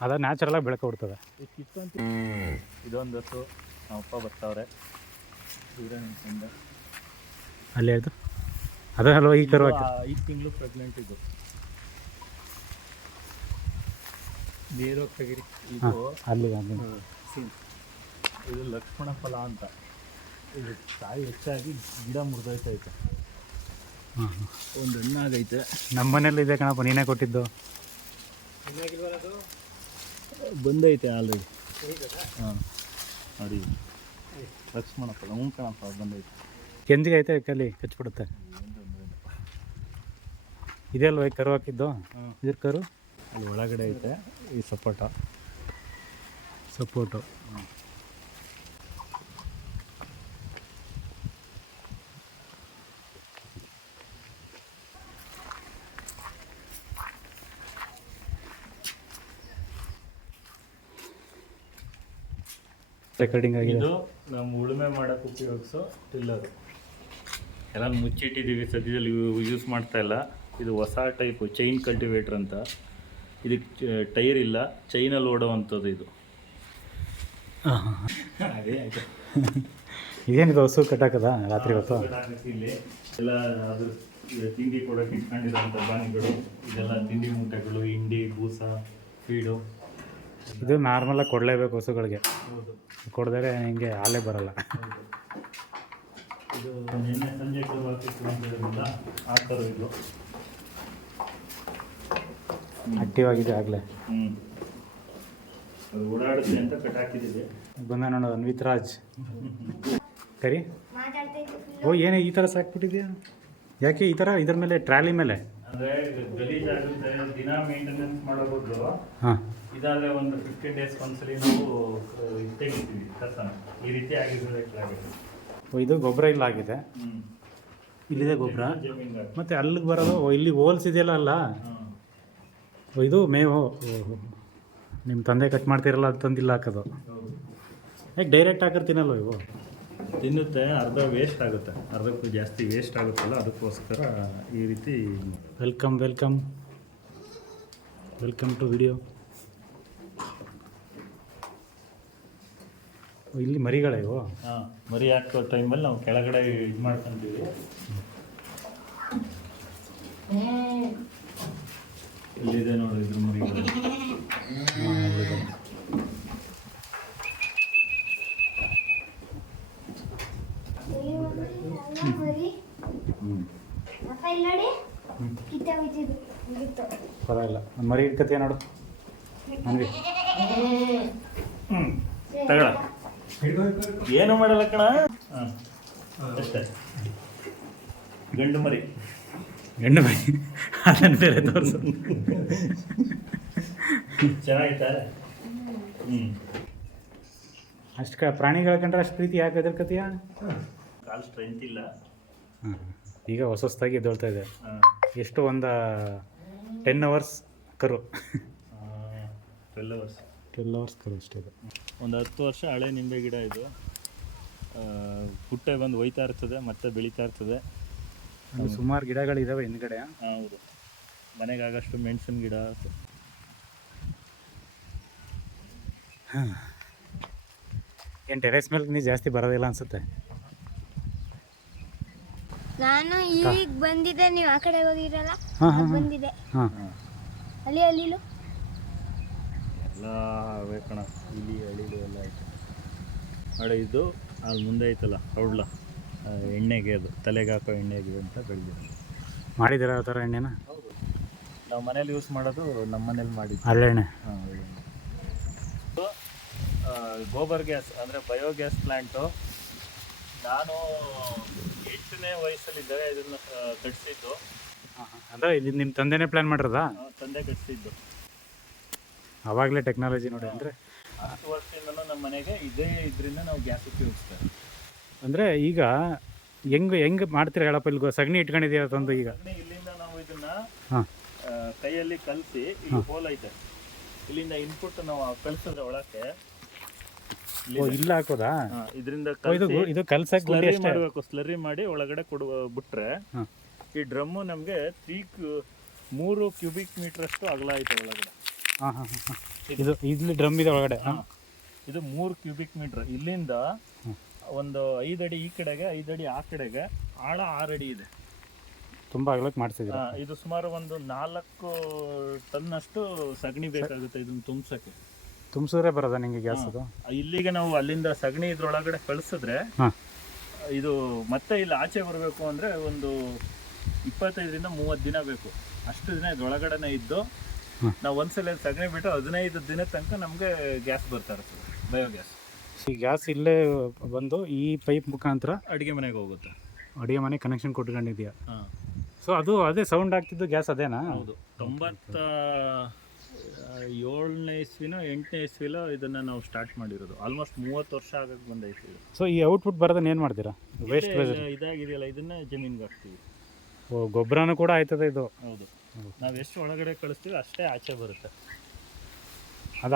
ಅದು ನ್ಯಾಚುರಲಾಗಿ ಬೆಳ್ಕೊಬಿಡ್ತದೆ. ಕಿತ್ತಂತ ಇದೊಂದು ಹಸು ನಮ್ಮ ಅಪ್ಪ ಬರ್ತಾವ್ರೆ ದೂರ ನಿಂತ್ಕೊಂಡ. ಅಲ್ಲಿ ಹೇಳ್ತು ಅದಲ್ವ ಈ ಕರು 5 ತಿಂಗಳು ಪ್ರೆಗ್ನೆಂಟ್. ಇದು ನೀರು ತೆಗಿರಿ. ಇದು ಅಲ್ಲಿ ಇದು ಲಕ್ಷ್ಮಣ ಫಲ ಅಂತ. ಇದು ಕಾಯಿ ಹೆಚ್ಚಾಗಿ ಗಿಡ ಮುರಿದೋಯ್ತೈತೆ. ಒಂದು ಹಣ್ಣಾಗೈತೆ. ನಮ್ಮ ಮನೇಲಿ ಇದೆ ಕಣಪ್ಪ, ನೀನೇ ಕೊಟ್ಟಿದ್ದು. ಬಂದೈತೆ ಆಲ್ರೆಡಿ. ಹಾಂ, ನೋಡಿ, ಲಕ್ಷ್ಮಣ ಫಲ. ಕಣಪ್ಪ, ಬಂದೈತೆ. ಕೆಂಜಿಗೆ ಐತೆ, ಕಲ್ಲಿ ಕಚ್ಬಿಡುತ್ತೆ. ಇದೆಲ್ವ ಈ ಕರು ಹಾಕಿದ್ದು? ಇದ್ರ ಕರು ಅಲ್ಲಿ ಒಳಗಡೆ ಐತೆ. ಈ ಸಪೋಟು. ರೆಕಾರ್ಡಿಂಗ್ ಆಗಿದೆ. ಇದು ನಮ್ಮ ಉಳುಮೆ ಮಾಡೋಕ್ಕೆ ಉಪಯೋಗಿಸೋ ಟಿಲ್ಲರು. ಎಲ್ಲ ಮುಚ್ಚಿಟ್ಟಿದ್ದೀವಿ, ಸದ್ಯದಲ್ಲಿ ಯೂಸ್ ಮಾಡ್ತಾ ಇಲ್ಲ. ಇದು ಹೊಸ ಟೈಪು ಚೈನ್ ಕಲ್ಟಿವೇಟ್ರ್ ಅಂತ. ಇದಕ್ಕೆ ಟೈರ್ ಇಲ್ಲ, ಚೈನಲ್ಲಿ ಓಡೋವಂಥದ್ದು ಇದು. ಹಾಗೆ ಆಯಿತು. ಇದೇನಿದು ಹಸು ಕಟ್ಟಾಕದ ರಾತ್ರಿ ಹೊತ್ತು? ಇಲ್ಲಿ ಎಲ್ಲ ಅದು ತಿಂಡಿ ಕೊಡೋಕೆ ಇಟ್ಕೊಂಡಿರೋಂಥ ಬಾಣಿಗಳು, ಇದೆಲ್ಲ ತಿಂಡಿ ಮೂಟೆಗಳು, ಹಿಂಡಿ, ಬೂಸ, ಫೀಡು. ಇದು ನಾರ್ಮಲಾಗಿ ಕೊಡಲೇಬೇಕು ಹಸುಗಳಿಗೆ. ಹೌದು, ಕೊಡದರೆ ಹಿಂಗೆ ಹಾಲೇ ಬರಲ್ಲ. ಇದು ನಿನ್ನೆ ಸಂಜೆ ಕೊಡುವಂಥದ್ರಿಂದ ಆ ಥರ ಇದು ಆಕ್ಟಿವ್ ಆಗಿದೆ ಆಗಲೇ. ಅದು ಓಡಾಡುತ್ತೆ ಅಂತ ಕಟ್ಟಾಕಿದ್ದೀವಿ. ಬಂದ ನೋಡೋದು ಅನ್ವಿತ್ ರಾಜ್. ಕರಿ. ಓ, ಏನೇ ಈ ಥರ ಸಾಕ್ಬಿಟ್ಟಿದ್ಯಾ? ಯಾಕೆ ಈ ಥರ ಇದ್ರ ಮೇಲೆ ಟ್ರಾಲಿ ಮೇಲೆ? ಅಂದರೆ ಗಲೀಜಾಗುತ್ತೆ, ದಿನ ಮೇಂಟೆನೆನ್ಸ್ ಮಾಡೋ ಬದಲು ಹಾಂ, ಇದಾದರೆ ಒಂದು 15 ಡೇಸ್ ಒಂದ್ಸಲಿ ನಾವು ಇದು ತೆಗಿತೀವಿ ಕಸನ. ಈ ರೀತಿ ಆಗಿರಬೇಕಾಗುತ್ತೆ. ಇದು ಗೊಬ್ಬರ ಇಲ್ಲ ಆಗಿದೆ, ಇಲ್ಲಿದೆ ಗೊಬ್ಬರ. ಮತ್ತು ಅಲ್ಲಿಗೆ ಬರೋದು ಇಲ್ಲಿ ಹೋಲ್ಸ್ ಇದೆಯಲ್ಲ ಅಲ್ಲ, ಇದು ಮೇವು ನಿಮ್ಮ ತಂದೆ ಕಟ್ ಮಾಡ್ತಿರಲ್ಲ ಅದು ತಂದಿಲ್ಲ ಹಾಕೋದು. ಯಾಕೆ ಡೈರೆಕ್ಟ್ ಹಾಕಿರ್ತೀನಲ್ವ ಇವು? ತಿನ್ನುತ್ತೆ, ಅರ್ಧ ವೇಸ್ಟ್ ಆಗುತ್ತೆ, ಅರ್ಧಕ್ಕೂ ಜಾಸ್ತಿ ವೇಸ್ಟ್ ಆಗುತ್ತಲ್ಲ, ಅದಕ್ಕೋಸ್ಕರ ಈ ರೀತಿ. Welcome welcome welcome to video. ಇಲ್ಲಿ ಮರಿಗಳೇ ಇವು? ಹಾಂ, ಮರಿ ಹಾಕೋ ಟೈಮಲ್ಲಿ ನಾವು ಕೆಳಗಡೆ ಇದು ಮಾಡ್ಕೊಂತೀವಿ. ಇಲ್ಲಿದೆ ನೋಡಿ ಇದ್ರ ಮರಿಗಳು. ಪರವಾಗಿಲ್ಲ, ಮರಿ ಇಟ್ಕತೀಯ ನೋಡು ನನಗೆ. ತಗೊಳ, ಏನು ಮಾಡಲ್ಲ ಕಣ. ಹಾಂ, ಅಷ್ಟೇ. ಗಂಡು ಮರಿ ಅದನ್ನು ಬೇರೆ ತೋರಿಸು. ಚೆನ್ನಾಗಿತ್ತಾ? ಅಷ್ಟು ಪ್ರಾಣಿಗಳ ಕಂಡ್ರೆ ಅಷ್ಟು ಪ್ರೀತಿ ಯಾಕೆ ಎದುರ್ಕತೀಯ? ಕಾಲು ಸ್ಟ್ರೆಂತ್ ಇಲ್ಲ. ಈಗ ಹೊಸದಾಗಿ ಎದ್ದೊಳ್ತಾ ಇದೆ. ಹಾಂ, ಎಷ್ಟು ಒಂದು 10 hours ಕರು. 12 hours ಕರು ಅಷ್ಟೇ. ಇದು ಒಂದು 10 ವರ್ಷ ಹಳೆ ನಿಂಬೆ ಗಿಡ ಇದು. ಪುಟ್ಟೆ ಬಂದು ಒಯ್ತಾ ಇರ್ತದೆ, ಮತ್ತೆ ಬೆಳೀತಾ ಇರ್ತದೆ. ಸುಮಾರು ಗಿಡಗಳಿದಾವೆ ಹಿಂದ್ಗಡೆ. ಹೌದು, ಮನೆಗಾಗಷ್ಟು ಮೆಣಸಿನ ಗಿಡ. ಏನು ಟೆರೆಸ್ ಮೇಲೆ ನೀವು ಜಾಸ್ತಿ ಬರೋದಿಲ್ಲ ಅನ್ಸುತ್ತೆ. ನಾನು ಈಗ ಬಂದಿದ್ದೆ, ನೀವು ಆ ಕಡೆ ಹೋಗಿರಲ್ಲ, ಬಂದಿದ್ದೆ. ಹಾಂ, ಅಲ್ಲಿ ಅಲ್ಲಿಲು ಎಲ್ಲ ಬೇಕಣ, ಇಲಿ ಅಳಿಲು ಎಲ್ಲ ಐತೆ. ನೋಡಿ, ಇದು ಅಲ್ಲಿ ಮುಂದೆ ಐತಲ್ಲ ಔಡ್ಲ, ಎಣ್ಣೆಗೆ, ಅದು ತಲೆಗೆ ಹಾಕೋ ಎಣ್ಣೆಗೆ ಅಂತ ಬೆಳೆದಿದೆ. ಮಾಡಿದ್ದೀರಾ ಆ ಥರ ಎಣ್ಣೆನ? ಹೌದು, ನಾವು ಮನೇಲಿ ಯೂಸ್ ಮಾಡೋದು, ನಮ್ಮ ಮನೇಲಿ ಮಾಡಿದ್ದು ಹಳ್ಳೆಣ್ಣೆ. ಹಾಂ, ಗೋಬರ್ ಗ್ಯಾಸ್ ಅಂದರೆ ಬಯೋಗ್ಯಾಸ್ ಪ್ಲ್ಯಾಂಟು. ನಾನು 8ನೇ ವಯಸ್ಸಲ್ಲಿದ್ದರೆ ಇದನ್ನು ಕಟ್ಟಿಸಿದ್ದು. ಅಂದರೆ ಇಲ್ಲಿ ನಿಮ್ಮ ತಂದೆನೇ ಪ್ಲ್ಯಾನ್ ಮಾಡಿರೋದಾ? ತಂದೆ ಕಟ್ಟಿಸಿದ್ದು. ಆವಾಗಲೇ ಟೆಕ್ನಾಲಜಿ ನೋಡಿ. ಅಂದರೆ 10 ವರ್ಷದಿಂದಲೂ ನಮ್ಮ ಮನೆಗೆ ಇದೇ ಇದರಿಂದ ನಾವು ಗ್ಯಾಸ್ ಉಪಯೋಗಿಸ್ತೇವೆ. ಅಂದರೆ ಈಗ ಹೆಂಗೆ ಮಾಡ್ತೀರಾ ಹೇಳಪ್ಪ? ಇಲ್ಲಿ ಸಗಣಿ ಇಟ್ಕೊಂಡಿದ್ದೀರ ತಂದು ಈಗ? ಇಲ್ಲಿಂದ ನಾವು ಇದನ್ನು ಹಾಂ, ಕೈಯಲ್ಲಿ ಕಲಸಿ, ಈಗ ಹೋಲ್ ಐತೆ, ಇಲ್ಲಿಂದ ಇನ್ಪುಟ್ ನಾವು ಕಲಿಸಿದ್ರೆ ಒಳಕ್ಕೆ ಇಲ್ಲ ಹಾಕೋದಾ? ಇದರಿಂದ ಇದು ಕಲ್ಸಕ್ಕೆ ಸ್ಲರಿ ಮಾಡಬೇಕು. ಸ್ಲರಿ ಮಾಡಿ ಒಳಗಡೆ ಬಿಟ್ರೆ ಈ ಡ್ರಮ್ಮು ನಮಗೆ 3 ಕ್ಯೂಬಿಕ್ ಮೀಟರ್ ಅಷ್ಟು ಅಗಲ ಐತೆ ಒಳಗಡೆ. ಹಾಂ ಹಾಂ ಹಾಂ, ಇದು ಇಲ್ಲಿ ಡ್ರಮ್ ಇದೆ ಒಳಗಡೆ. ಇದು 3 ಕ್ಯೂಬಿಕ್ ಮೀಟರ್. ಇಲ್ಲಿಂದ ಒಂದು 5 ಅಡಿ ಈ ಕಡೆಗೆ, 5 ಅಡಿ ಆ ಕಡೆಗೆ, ಆಳ 6 ಅಡಿ ಇದೆ. ತುಂಬ ಅಗಲಕ್ಕೆ ಮಾಡ್ತಿದ್ದೀರಾ? ಇದು ಸುಮಾರು ಒಂದು 4 ಟನ್ನಷ್ಟು ಸಗಣಿ ಬೇಕಾಗುತ್ತೆ ಇದನ್ನು ತುಂಬಿಸೋಕ್ಕೆ. ತುಂಬಿಸಿದ್ರೆ ಬರೋದಾ ನಿಮಗೆ ಗ್ಯಾಸ್? ಅದು ಇಲ್ಲಿಗೆ ನಾವು ಅಲ್ಲಿಂದ ಸಗಣಿ ಇದ್ರೊಳಗಡೆ ಕಳಿಸಿದ್ರೆ ಇದು ಮತ್ತೆ ಇಲ್ಲಿ ಆಚೆ ಬರಬೇಕು ಅಂದರೆ ಒಂದು 25ರಿಂದ 30 ದಿನ ಬೇಕು. ಅಷ್ಟು ದಿನ ಇದ್ರೊಳಗಡೆನೇ ಇದ್ದು ನಾವು ಒಂದ್ಸಲ ಸಗಣಿ ಬಿಟ್ಟು 15 ದಿನ ತನಕ ನಮಗೆ ಗ್ಯಾಸ್ ಬರ್ತಾ ಇರ್ತದೆ, ಬಯೋಗ್ಯಾಸ್. ಈ ಗ್ಯಾಸ್ ಇಲ್ಲೇ ಬಂದು ಈ ಪೈಪ್ ಮುಖಾಂತರ ಅಡುಗೆ ಮನೆಗೆ ಹೋಗುತ್ತೆ. ಅಡುಗೆ ಮನೆ ಕನೆಕ್ಷನ್ ಕೊಟ್ಕೊಂಡಿದ್ಯಾ? ಹಾಂ. ಸೊ ಅದು ಅದೇ ಸೌಂಡ್ ಆಗ್ತಿದ್ದು ಗ್ಯಾಸ್ ಅದೇನಾ? ಹೌದು. 97ನೇ ಇಸ್ವಿನೋ 8ನೇ ಇಸ್ವಿಲೋ ಇದನ್ನು ನಾವು ಸ್ಟಾರ್ಟ್ ಮಾಡಿರೋದು. ಆಲ್ಮೋಸ್ಟ್ 30 ವರ್ಷ ಆಗಕ್ಕೆ ಬಂದೈತೆ ಇದು. ಸೊ ಈ ಔಟ್ಪುಟ್ ಬರೋದನ್ನ ಏನು ಮಾಡ್ತೀರಾ? ವೇಸ್ಟ್ ಇದಾಗಿದೆಯಲ್ಲ, ಇದನ್ನ ಜಮೀನಿಗೆ ಹಾಕ್ತೀವಿ. ಓ, ಗೊಬ್ಬರನೂ ಕೂಡ ಆಯ್ತದೆ ಇದು? ಹೌದು. ನಾವು ಎಷ್ಟು ಒಳಗಡೆ ಕಳಿಸ್ತೀವಿ ಅಷ್ಟೇ ಆಚೆ ಬರುತ್ತೆ. ಅದು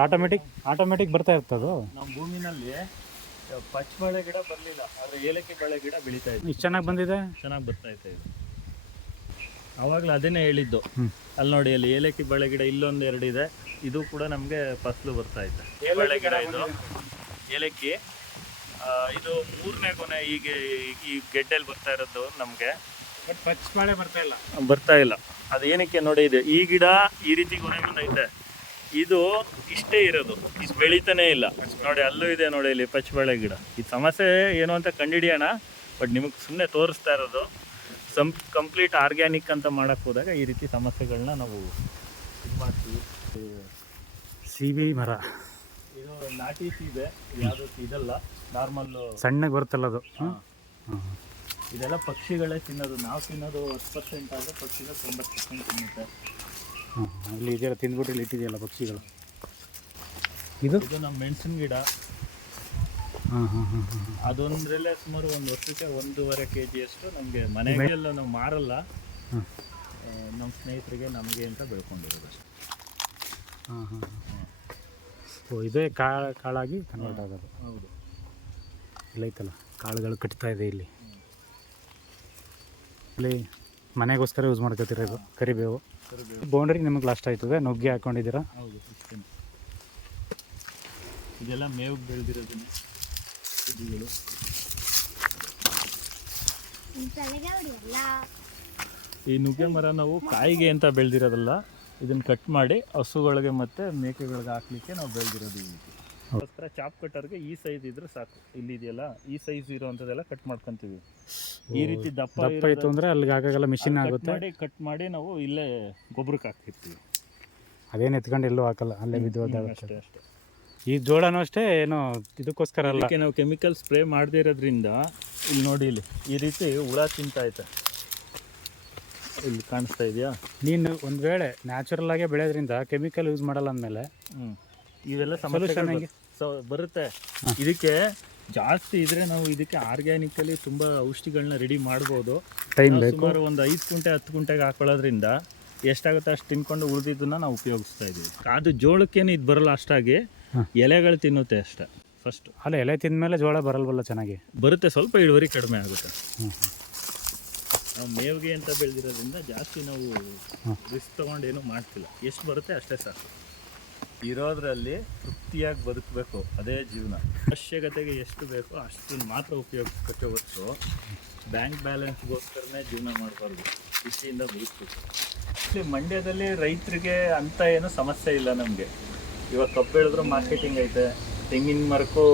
ಆಟೋಮೆಟಿಕ್ ಬರ್ತಾ ಇರ್ತದೆ. ನಮ್ಮ ಭೂಮಿನಲ್ಲಿ ಪಚ್ಚಬಾಳೆ ಗಿಡ ಬರಲಿಲ್ಲ, ಆದರೆ ಏಲಕ್ಕಿ ಬಾಳೆ ಗಿಡ ಬೆಳೀತಾ ಇತ್ತು. ಇಷ್ಟು ಚೆನ್ನಾಗಿ ಬಂದಿದೆ, ಚೆನ್ನಾಗಿ ಬರ್ತಾ ಇತ್ತು ಇದು. ಆವಾಗಲೇ ಅದನ್ನೇ ಹೇಳಿದ್ದು. ಅಲ್ಲಿ ನೋಡಿ, ಅಲ್ಲಿ ಏಲಕ್ಕಿ ಬಾಳೆ ಗಿಡ ಇಲ್ಲೊಂದು 2 ಇದೆ. ಇದು ಕೂಡ ನಮಗೆ ಫಸಲು ಬರ್ತಾ ಇತ್ತು. ಬಾಳೆ ಗಿಡ ಇದು ಏಲಕ್ಕಿ. ಇದು 3ನೇ ಕೊನೆ ಈಗ ಈ ಗೆಡ್ಡೆಯಲ್ಲಿ ಬರ್ತಾ ಇರೋದು ನಮಗೆ. ಬಟ್ ಪಚ್ಚಬಾಳೆ ಬರ್ತಾ ಇಲ್ಲ. ಅದು ಏನಕ್ಕೆ ನೋಡಿ, ಇದೆ ಈ ಗಿಡ ಈ ರೀತಿ ಕೊನೆ ಬಂದೈತೆ, ಇದು ಇಷ್ಟೇ ಇರೋದು, ಇದು ಬೆಳೀತಾನೆ ಇಲ್ಲ. ನೋಡಿ, ಅಲ್ಲೂ ಇದೆ ನೋಡಿ, ಇಲ್ಲಿ ಪಚ್ಚಬಾಳೆ ಗಿಡ. ಈ ಸಮಸ್ಯೆ ಏನು ಅಂತ ಕಂಡುಹಿಡಿಯೋಣ, ಬಟ್ ನಿಮಗೆ ಸುಮ್ಮನೆ ತೋರಿಸ್ತಾ ಇರೋದು. ಕಂಪ್ಲೀಟ್ ಆರ್ಗ್ಯಾನಿಕ್ ಅಂತ ಮಾಡೋಕ್ಕೆ ಹೋದಾಗ ಈ ರೀತಿ ಸಮಸ್ಯೆಗಳನ್ನ ನಾವು ಇದು ಮಾಡ್ತೀವಿ. ಸೀಬೆ ಮರ, ಇದು ನಾಟಿ ಸೀಬೆ, ಯಾವುದೂ ಇದಲ್ಲ, ನಾರ್ಮಲ್ಲು ಸಣ್ಣಗೆ ಬರುತ್ತಲ್ಲ ಅದು. ಇದೆಲ್ಲ ಪಕ್ಷಿಗಳೇ ತಿನ್ನೋದು. ನಾವು ತಿನ್ನೋದು 10% ಆದರೆ ಪಕ್ಷಿಗಳು 90% ತಿನ್ನುತ್ತೆ. ಇಲ್ಲಿ ಇದೆಲ್ಲ ತಿಂದ್ಬಿಟ್ಟು ಇಲ್ಲಿ ಇಟ್ಟಿದೆಯಲ್ಲ ಪಕ್ಷಿಗಳು. ಇದು ಇದು ನಮ್ಮ ಮೆಣಸಿನ ಗಿಡ. ಹಾಂ ಹಾಂ ಹಾಂ ಹಾಂ ಅದೊಂದ್ರಲ್ಲೇ ಸುಮಾರು ಒಂದು ವರ್ಷಕ್ಕೆ 1.5 kg ಅಷ್ಟು ನಮಗೆ ಮನೆಗೆಲ್ಲ ನಾವು ಮಾರಲ್ಲ, ಹಾಂ ನಮ್ಮ ಸ್ನೇಹಿತರಿಗೆ ನಮಗೆ ಅಂತ ಬೆಳ್ಕೊಂಡಿರೋದು ಅಷ್ಟೇ. ಹಾಂ ಹಾಂ ಹಾಂ ಓ ಇದೇ ಕಾಳಾಗಿ ಕನ್ವರ್ಟ್ ಆಗೋದು. ಹೌದು, ಇಲ್ಲೈತಲ್ಲ ಕಾಳುಗಳು ಕಟ್ತಾ ಇದೆ ಇಲ್ಲಿ. ಇಲ್ಲಿ ಮನೆಗೋಸ್ಕರ ಯೂಸ್ ಮಾಡ್ಕೋತೀರ ಇದು ಕರಿಬೇವು. ಬೌಂಡ್ರಿ ನಿಮಗೆ ಲಾಸ್ಟ್ ಆಯ್ತದೆ. ನುಗ್ಗೆ ಹಾಕ್ಕೊಂಡಿದ್ದೀರಾ? ಹೌದು, ಇಷ್ಟೇ. ಇದೆಲ್ಲ ಮೇವಿಗೆ ಬೆಳೆದಿರೋದನ್ನ ಇದುಗಳು. ಈ ನುಗ್ಗೆ ಮರ ನಾವು ಕಾಯಿಗೆ ಅಂತ ಬೆಳೆದಿರೋದಲ್ಲ, ಇದನ್ನು ಕಟ್ ಮಾಡಿ ಹಸುಗಳಿಗೆ ಮತ್ತು ಮೇಕೆಗಳಿಗೆ ಹಾಕ್ಲಿಕ್ಕೆ ನಾವು ಬೆಳೆದಿರೋದು. ಈ ರೀತಿ ಅದಕ್ಕೋಸ್ಕರ ಚಾಪ್ ಕಟ್ಟರ್ಗೆ ಈ ಸೈಜ್ ಇದ್ರೆ ಸಾಕು. ಇಲ್ಲಿ ಇದೆಯಲ್ಲ ಈ ಸೈಜ್ ಇರೋವಂಥದ್ದೆಲ್ಲ ಕಟ್ ಮಾಡ್ಕೊತೀವಿ. ಈ ರೀತಿ ದಪ್ಪ ಆಯಿತು ಅಂದರೆ ಅಲ್ಲಿಗೆ ಹಾಕಾಗಲ್ಲ, ಮಿಷಿನ್ ಆಗುತ್ತೆ. ಕಟ್ ಮಾಡಿ ನಾವು ಇಲ್ಲೇ ಗೊಬ್ಬರಕ್ಕೆ ಹಾಕ್ತಿರ್ತೀವಿ. ಅದೇನು ಎತ್ಕೊಂಡು ಎಲ್ಲೂ ಹಾಕಲ್ಲ, ಅಲ್ಲೇ ಬಿದ್ದು ಅಷ್ಟೇ ಅಷ್ಟೇ. ಈ ಜೋಳನೂ ಅಷ್ಟೇ, ಏನೋ ಇದಕ್ಕೋಸ್ಕರ ಅಲ್ಲ. ಅದಕ್ಕೆ ನಾವು ಕೆಮಿಕಲ್ ಸ್ಪ್ರೇ ಮಾಡದೇ ಇರೋದ್ರಿಂದ ಇಲ್ಲಿ ನೋಡಿ, ಇಲ್ಲಿ ಈ ರೀತಿ ಹುಳ ತಿಂತಾಯ್ತೆ. ಇಲ್ಲಿ ಕಾಣಿಸ್ತಾ ಇದೆಯಾ? ನೀನು ಒಂದು ವೇಳೆ ನ್ಯಾಚುರಲ್ ಆಗೇ ಬೆಳೆಯೋದ್ರಿಂದ ಕೆಮಿಕಲ್ ಯೂಸ್ ಮಾಡಲ್ಲ ಅಂದಮೇಲೆ ಇವೆಲ್ಲ ಸಮಸ್ಯೆ ಬರುತ್ತೆ. ಇದಕ್ಕೆ ಜಾಸ್ತಿ ಇದ್ರೆ ನಾವು ಇದಕ್ಕೆ ಆರ್ಗ್ಯಾನಿಕಲಿ ತುಂಬ ಔಷಧಿಗಳನ್ನ ರೆಡಿ ಮಾಡ್ಬೋದು. ಟೈಮ್ ಬೇಕು. ಸುಮಾರು ಒಂದು 5 ಕುಂಟೆ 10 ಕುಂಟೆಗೆ ಹಾಕೊಳ್ಳೋದ್ರಿಂದ ಎಷ್ಟಾಗುತ್ತೆ ಅಷ್ಟು ತಿನ್ಕೊಂಡು ಉಳಿದಿದ್ದನ್ನ ನಾವು ಉಪಯೋಗಿಸ್ತಾ ಇದ್ದೀವಿ. ಅದು ಜೋಳಕ್ಕೇನು ಇದು ಬರಲ್ಲ ಅಷ್ಟಾಗಿ, ಎಲೆಗಳು ತಿನ್ನುತ್ತೆ ಅಷ್ಟೇ ಫಸ್ಟ್. ಅಲ್ಲ, ಎಲೆ ತಿಂದಮೇಲೆ ಜೋಳ ಬರಲ್ವಲ್ಲ, ಚೆನ್ನಾಗಿ ಬರುತ್ತೆ, ಸ್ವಲ್ಪ ಇಳುವರಿ ಕಡಿಮೆ ಆಗುತ್ತೆ. ನಾವು ಮೇವಿಗೆ ಅಂತ ಬೆಳೆದಿರೋದ್ರಿಂದ ಜಾಸ್ತಿ ನಾವು ರಿಸ್ಕ್ ತೊಗೊಂಡು ಏನೂ ಮಾಡ್ತಿಲ್ಲ. ಎಷ್ಟು ಬರುತ್ತೆ ಅಷ್ಟೇ ಸಾಕು. ಇರೋದ್ರಲ್ಲಿ ತೃಪ್ತಿಯಾಗಿ ಬದುಕಬೇಕು, ಅದೇ ಜೀವನ. ಅವಶ್ಯಕತೆಗೆ ಎಷ್ಟು ಬೇಕೋ ಅಷ್ಟನ್ನು ಮಾತ್ರ ಉಪಯೋಗಿಸ್ಬೇಕೆ ಹೊರತು ಬ್ಯಾಂಕ್ ಬ್ಯಾಲೆನ್ಸ್ಗೋಸ್ಕರನೇ ಜೀವನ ಮಾಡಬಾರ್ದು. ಖುಷಿಯಿಂದ ಬದುಕಬೇಕು. ಇಲ್ಲಿ ಮಂಡ್ಯದಲ್ಲಿ ರೈತರಿಗೆ ಅಂತ ಏನು ಸಮಸ್ಯೆ ಇಲ್ಲ ನಮಗೆ. ಇವಾಗ ಕಬ್ಬು ಬೆಳೆದ್ರು ಮಾರ್ಕೆಟಿಂಗ್ ಐತೆ, ತೆಂಗಿನ ಮರಕ್ಕೂ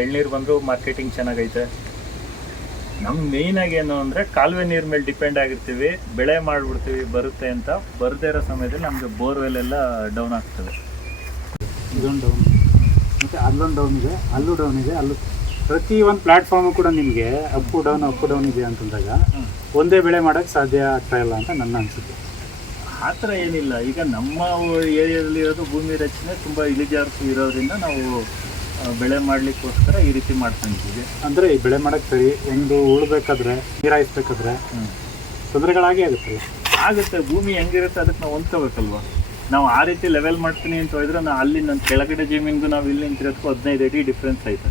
ಎಳ್ನೀರು ಬಂದರೂ ಮಾರ್ಕೆಟಿಂಗ್ ಚೆನ್ನಾಗೈತೆ. ನಮ್ಮ ಮೇಯ್ನಾಗಿ ಏನು ಅಂದರೆ ಕಾಲುವೆ ನೀರು ಮೇಲೆ ಡಿಪೆಂಡ್ ಆಗಿರ್ತೀವಿ, ಬೆಳೆ ಮಾಡಿಬಿಡ್ತೀವಿ ಬರುತ್ತೆ ಅಂತ. ಬರದೇ ಇರೋ ಸಮಯದಲ್ಲಿ ನಮಗೆ ಬೋರ್ವೆಲ್ ಎಲ್ಲ ಡೌನ್ ಆಗ್ತದೆ. ಇದೊಂದು ಡೌನ್ ಮತ್ತು ಅಲ್ಲೊಂದು ಡೌನ್ ಇದೆ, ಅಲ್ಲೂ ಡೌನ್ ಇದೆ, ಅಲ್ಲೂ ಪ್ರತಿ ಒಂದು ಪ್ಲ್ಯಾಟ್ಫಾರ್ಮು ಕೂಡ ನಿಮಗೆ ಅಪ್ಪು ಡೌನ್ ಇದೆ ಅಂತಂದಾಗ ಒಂದೇ ಬೆಳೆ ಮಾಡೋಕ್ಕೆ ಸಾಧ್ಯ ಆಗ್ತಾ ಇಲ್ಲ ಅಂತ ನನ್ನ ಅನಿಸುತ್ತೆ. ಆ ಥರ ಏನಿಲ್ಲ. ಈಗ ನಮ್ಮ ಏರಿಯಾದಲ್ಲಿ ಇರೋದು ಭೂಮಿ ರಚನೆ ತುಂಬ ಇಳಿಜಾರು ಇರೋದ್ರಿಂದ ನಾವು ಬೆಳೆ ಮಾಡಲಿಕ್ಕೋಸ್ಕರ ಈ ರೀತಿ ಮಾಡ್ಕೊಂಡಿದ್ದೀವಿ. ಅಂದರೆ ಈ ಬೆಳೆ ಮಾಡೋಕ್ಕೆ ಸರಿ, ಒಂದು ಉಳ್ಬೇಕಾದ್ರೆ ನೀರು ಹಾಯಿಸ್ಬೇಕಾದ್ರೆ ತೊಂದರೆಗಳಾಗೇ ಆಗುತ್ತಲ್ಲ. ಆಗುತ್ತೆ, ಭೂಮಿ ಹೆಂಗಿರುತ್ತೆ ಅದಕ್ಕೆ ನಾವು ಹೊಂದ್ಕೋಬೇಕಲ್ವ. ನಾವು ಆ ರೀತಿ ಲೆವೆಲ್ ಮಾಡ್ತೀನಿ ಅಂತ ಹೇಳಿದ್ರೆ ನಾವು ಅಲ್ಲಿ ನನ್ನ ಕೆಳಗಡೆ ಜಮೀನಿಗೂ ನಾವು ಇಲ್ಲಿ ನಿಂತಿರೋದಕ್ಕೂ 15 ಅಡಿ ಡಿಫ್ರೆನ್ಸ್ ಐತೆ.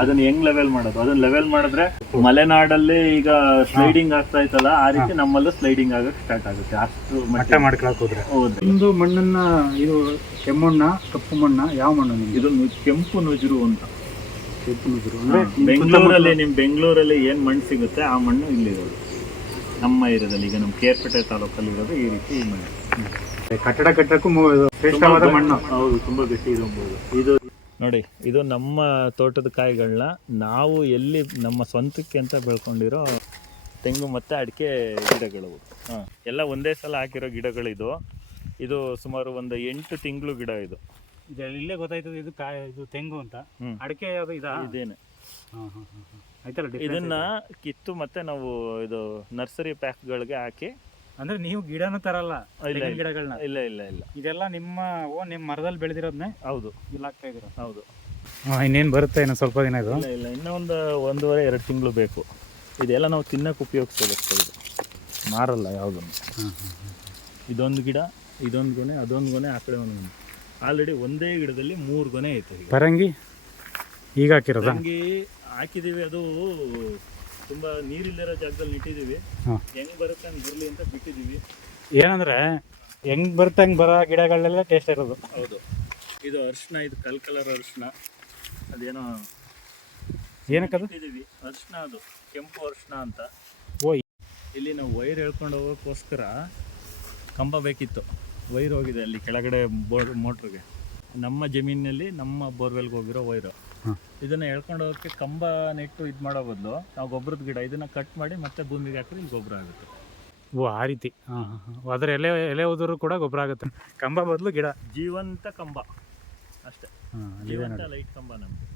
ಅದನ್ನ ಹೆಂಗ್ ಲೆವೆಲ್ ಮಾಡೋದು? ಅದನ್ನ ಲೆವೆಲ್ ಮಾಡಿದ್ರೆ ಮಲೆನಾಡಲ್ಲಿ ಈಗ ಸ್ಲೈಡಿಂಗ್ ಆಗ್ತಾ ಇತ್ತಲ್ಲ, ಆ ರೀತಿ ನಮ್ಮಲ್ಲೂ ಸ್ಲೈಡಿಂಗ್ ಆಗಕ್ಕೆ ಸ್ಟಾರ್ಟ್ ಆಗುತ್ತೆ. ಅಷ್ಟು ಮಟ್ಟ ಮಾಡ್ಕೊಳಕ್ ಹೋದ್ರೆ ಹೌದು. ಒಂದು ಮಣ್ಣನ್ನ, ಇದು ಕೆಮ್ಮಣ್ಣ ಕಪ್ಪು ಮಣ್ಣ, ಯಾವ ಮಣ್ಣು? ಇದು ಕೆಂಪು ನುಜುರು ಅಂತ. ಕೆಂಪು ನುಜುರು ಬೆಂಗಳೂರಲ್ಲಿ, ನಿಮ್ ಬೆಂಗಳೂರಲ್ಲಿ ಏನ್ ಮಣ್ಣು ಸಿಗುತ್ತೆ ಆ ಮಣ್ಣು ಇಲ್ಲಿರೋದು ನಮ್ಮ ಏರಿಯಾದಲ್ಲಿ. ಈಗ ನಮ್ಮ ಕೇರ್ಪೇಟೆ ತಾಲೂಕಲ್ಲಿ ಇರೋದು ಈ ರೀತಿ ಈ ಮಣ್ಣು. ಕಟ್ಟಡ ಕಟ್ಟಕ್ಕೂ ಶ್ರೇಷ್ಠವಾದ ಮಣ್ಣು. ಹೌದು, ತುಂಬಾ ಗಟ್ಟಿ ಇರಬಹುದು. ಇದು ನೋಡಿ, ಇದು ನಮ್ಮ ತೋಟದ ಕಾಯಿಗಳನ್ನ ನಾವು ಎಲ್ಲಿ ನಮ್ಮ ಸ್ವಂತಕ್ಕೆ ಅಂತ ಬೆಳ್ಕೊಂಡಿರೋ ತೆಂಗು ಮತ್ತು ಅಡಿಕೆ ಗಿಡಗಳು. ಎಲ್ಲ ಒಂದೇ ಸಲ ಹಾಕಿರೋ ಗಿಡಗಳಿದು. ಇದು ಸುಮಾರು ಒಂದು 8 ತಿಂಗಳು ಗಿಡ ಇದು. ಇಲ್ಲೇ ಗೊತ್ತಾಯ್ತದೆ ಇದು ಇದು ತೆಂಗು ಅಂತ. ಅಡಿಕೆ ಯಾವುದು ಇದೇನೆ. ಆಯ್ತಲ್ಲ. ಇದನ್ನ ಕಿತ್ತು ಮತ್ತೆ ನಾವು ಇದು ನರ್ಸರಿ ಪ್ಯಾಕ್ಗಳಿಗೆ ಹಾಕಿ. ಅಂದ್ರೆ ನೀವು ಗಿಡನೂ ತರಲ್ಲ ಗಿಡಗಳನ್ನ? ಇಲ್ಲ ಇಲ್ಲ ಇಲ್ಲ, ಇದೆಲ್ಲ ನಿಮ್ಮ ಮರದಲ್ಲಿ ಬೆಳೆದಿರೋದನ್ನೇ? ಹೌದು, ಇಲ್ಲಿ ಹಾಕ್ತಾ ಇದ್ದೀರಾ? ಹೌದು. ಇನ್ನೇನು ಬರುತ್ತೆ, ಇನ್ನೂ ಸ್ವಲ್ಪ ದಿನ ಇದು? ಇಲ್ಲ ಇಲ್ಲ, ಇನ್ನೂ ಒಂದು 1.5-2 ತಿಂಗಳು ಬೇಕು. ಇದೆಲ್ಲ ನಾವು ತಿನ್ನಕ್ಕೆ ಉಪಯೋಗಿಸೋದಕ್ಕೆ, ಇದು ಮಾರಲ್ಲ ಯಾವುದನ್ನು. ಇದೊಂದು ಗಿಡ, ಇದೊಂದು ಗೊನೆ, ಅದೊಂದು ಗೊನೆ, ಆ ಕಡೆ ಒಂದು ಗೊನೆ. ಆಲ್ರೆಡಿ ಒಂದೇ ಗಿಡದಲ್ಲಿ 3 ಗೊನೆ ಐತೆ. ಪರಂಗಿ ಈಗ ಹಾಕಿರೋದು? ಪರಂಗಿ ಹಾಕಿದ್ದೀವಿ, ಅದು ತುಂಬ ನೀರಿಲ್ಲದಿರೋ ಜಾಗದಲ್ಲಿ ಇಟ್ಟಿದ್ದೀವಿ. ಹೆಂಗೆ ಬರುತ್ತೆ ಹಂಗೆ ಬರಲಿ ಅಂತ ಬಿಟ್ಟಿದ್ದೀವಿ. ಏನಂದರೆ ಹೆಂಗೆ ಬರುತ್ತೆ ಹಂಗೆ ಬರೋ ಗಿಡಗಳೆಲ್ಲ ಟೇಸ್ಟ್ ಇರೋದು. ಹೌದು. ಇದು ಅರಿಶಿನ, ಇದು ಕಲರ್ ಅರಿಶಿನ. ಅದೇನೋ ಏನಕ್ಕದು ಇಟ್ಟಿದ್ದೀವಿ, ಅರಿಶಿನ, ಅದು ಕೆಂಪು ಅರಿಶಿನ ಅಂತ. ಓ, ಇಲ್ಲಿ ನಾವು ವೈರ್ ಹೇಳ್ಕೊಂಡು ಹೋಗೋಕ್ಕೋಸ್ಕರ ಕಂಬ ಬೇಕಿತ್ತು. ವೈರ್ ಹೋಗಿದೆ ಅಲ್ಲಿ ಕೆಳಗಡೆ ಮೋಟ್ರಿಗೆ. ನಮ್ಮ ಜಮೀನಿನಲ್ಲಿ ನಮ್ಮ ಬೋರ್ವೆಲ್ಗೆ ಹೋಗಿರೋ ವೈರು. ಇದನ್ನು ಎಳ್ಕೊಂಡು ಹೋಗೋಕ್ಕೆ ಕಂಬ ನೆಟ್ಟು ಇದು ಮಾಡೋ ಬದಲು ನಾವು ಗೊಬ್ಬರದ ಗಿಡ ಇದನ್ನು ಕಟ್ ಮಾಡಿ ಮತ್ತೆ ಭೂಮಿಗೆ ಹಾಕಿದ್ರೆ ಇಲ್ಲಿ ಗೊಬ್ಬರ ಆಗುತ್ತೆ. ಓ, ಆ ರೀತಿ. ಅದರ ಎಲೆ ಉದುರು ಕೂಡ ಗೊಬ್ಬರ ಆಗುತ್ತೆ. ಕಂಬ ಬದಲು ಗಿಡ, ಜೀವಂತ ಕಂಬ ಅಷ್ಟೇ. ಜೀವಂತ ಲೈಟ್ ಕಂಬ ನಮಗೆ.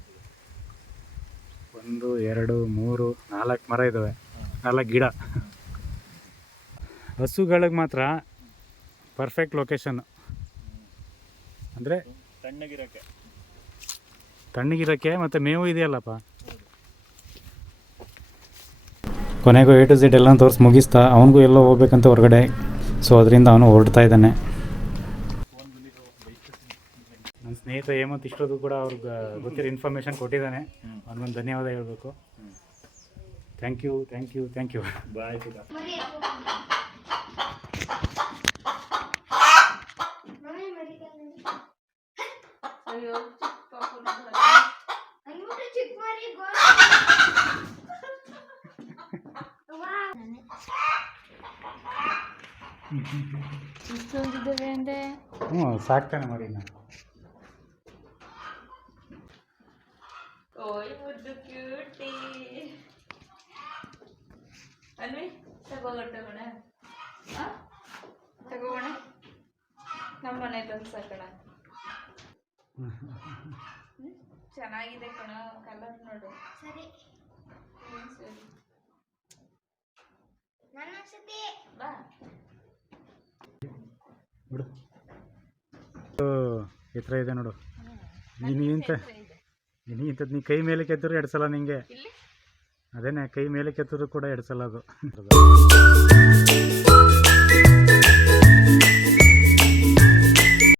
1 2 3 4 ಮರ ಇದ್ದಾವೆ, 4 ಗಿಡ. ಹಸುಗಳಿಗೆ ಮಾತ್ರ ಪರ್ಫೆಕ್ಟ್ ಲೊಕೇಶನ್. ಅಂದರೆ ತಣ್ಣಗಿರೋಕ್ಕೆ ತಣ್ಣಗಿರೋಕ್ಕೆ ಮತ್ತು ಮೇವು ಇದೆಯಲ್ಲಪ್ಪ. ಕೊನೆಗೂ A to Z ಎಲ್ಲ ತೋರಿಸಿ ಮುಗಿಸ್ತಾ ಅವನಿಗೂ ಎಲ್ಲೋ ಹೋಗ್ಬೇಕಂತ ಹೊರಗಡೆ. ಸೊ ಅದರಿಂದ ಅವನು ಹೊರಡ್ತಾ ಇದ್ದಾನೆ. ನನ್ನ ಸ್ನೇಹಿತ ಹೇಮಂತ್ ಇಷ್ಟೊಂದು ಕೂಡ ಅವ್ರಿಗೆ ಗೊತ್ತಿರೋ ಇನ್ಫಾರ್ಮೇಷನ್ ಕೊಟ್ಟಿದ್ದಾನೆ. ಅವನಿಗೊಂದು ಧನ್ಯವಾದ ಹೇಳಬೇಕು. Thank you thank you thank you. Bye. ಇಷ್ಟೊಂದಿದ್ದಾವೆ ಅಂದ್ರೆ ಹ್ಞೂ ಸಾಕ್ತಾನೆ ಮರಿನ. ಓಯ್ ಮುದ್ದು ಕ್ಯೂಟಿ ಅನ್ವಿ ತಗೋಣ ನಮ್ಮ ಮನೆ ತಂದು ಸಾಕೋಣ. ಚೆನ್ನಾಗಿದೆ ಕಣ ಕಲರ್ ನೋಡು. ಸರಿ ಸರಿ ನನ್ನ ಅನ್ಸುತ್ತೆ ಬಾ. ಬಿಡು ಎತ್ತರ ಇದೆ ನೋಡು. ನೀನು ಇಂಥದ್ದು ನೀ ಕೈ ಮೇಲೆ ಕೆತ್ತರು ಎಡ್ಸಲ್ಲ ನಿಂಗೆ. ಅದೇನೆ ಕೈ ಮೇಲೆ ಕೆತ್ತರು ಕೂಡ ಎಡ್ಸಲ್ಲ ಅದು.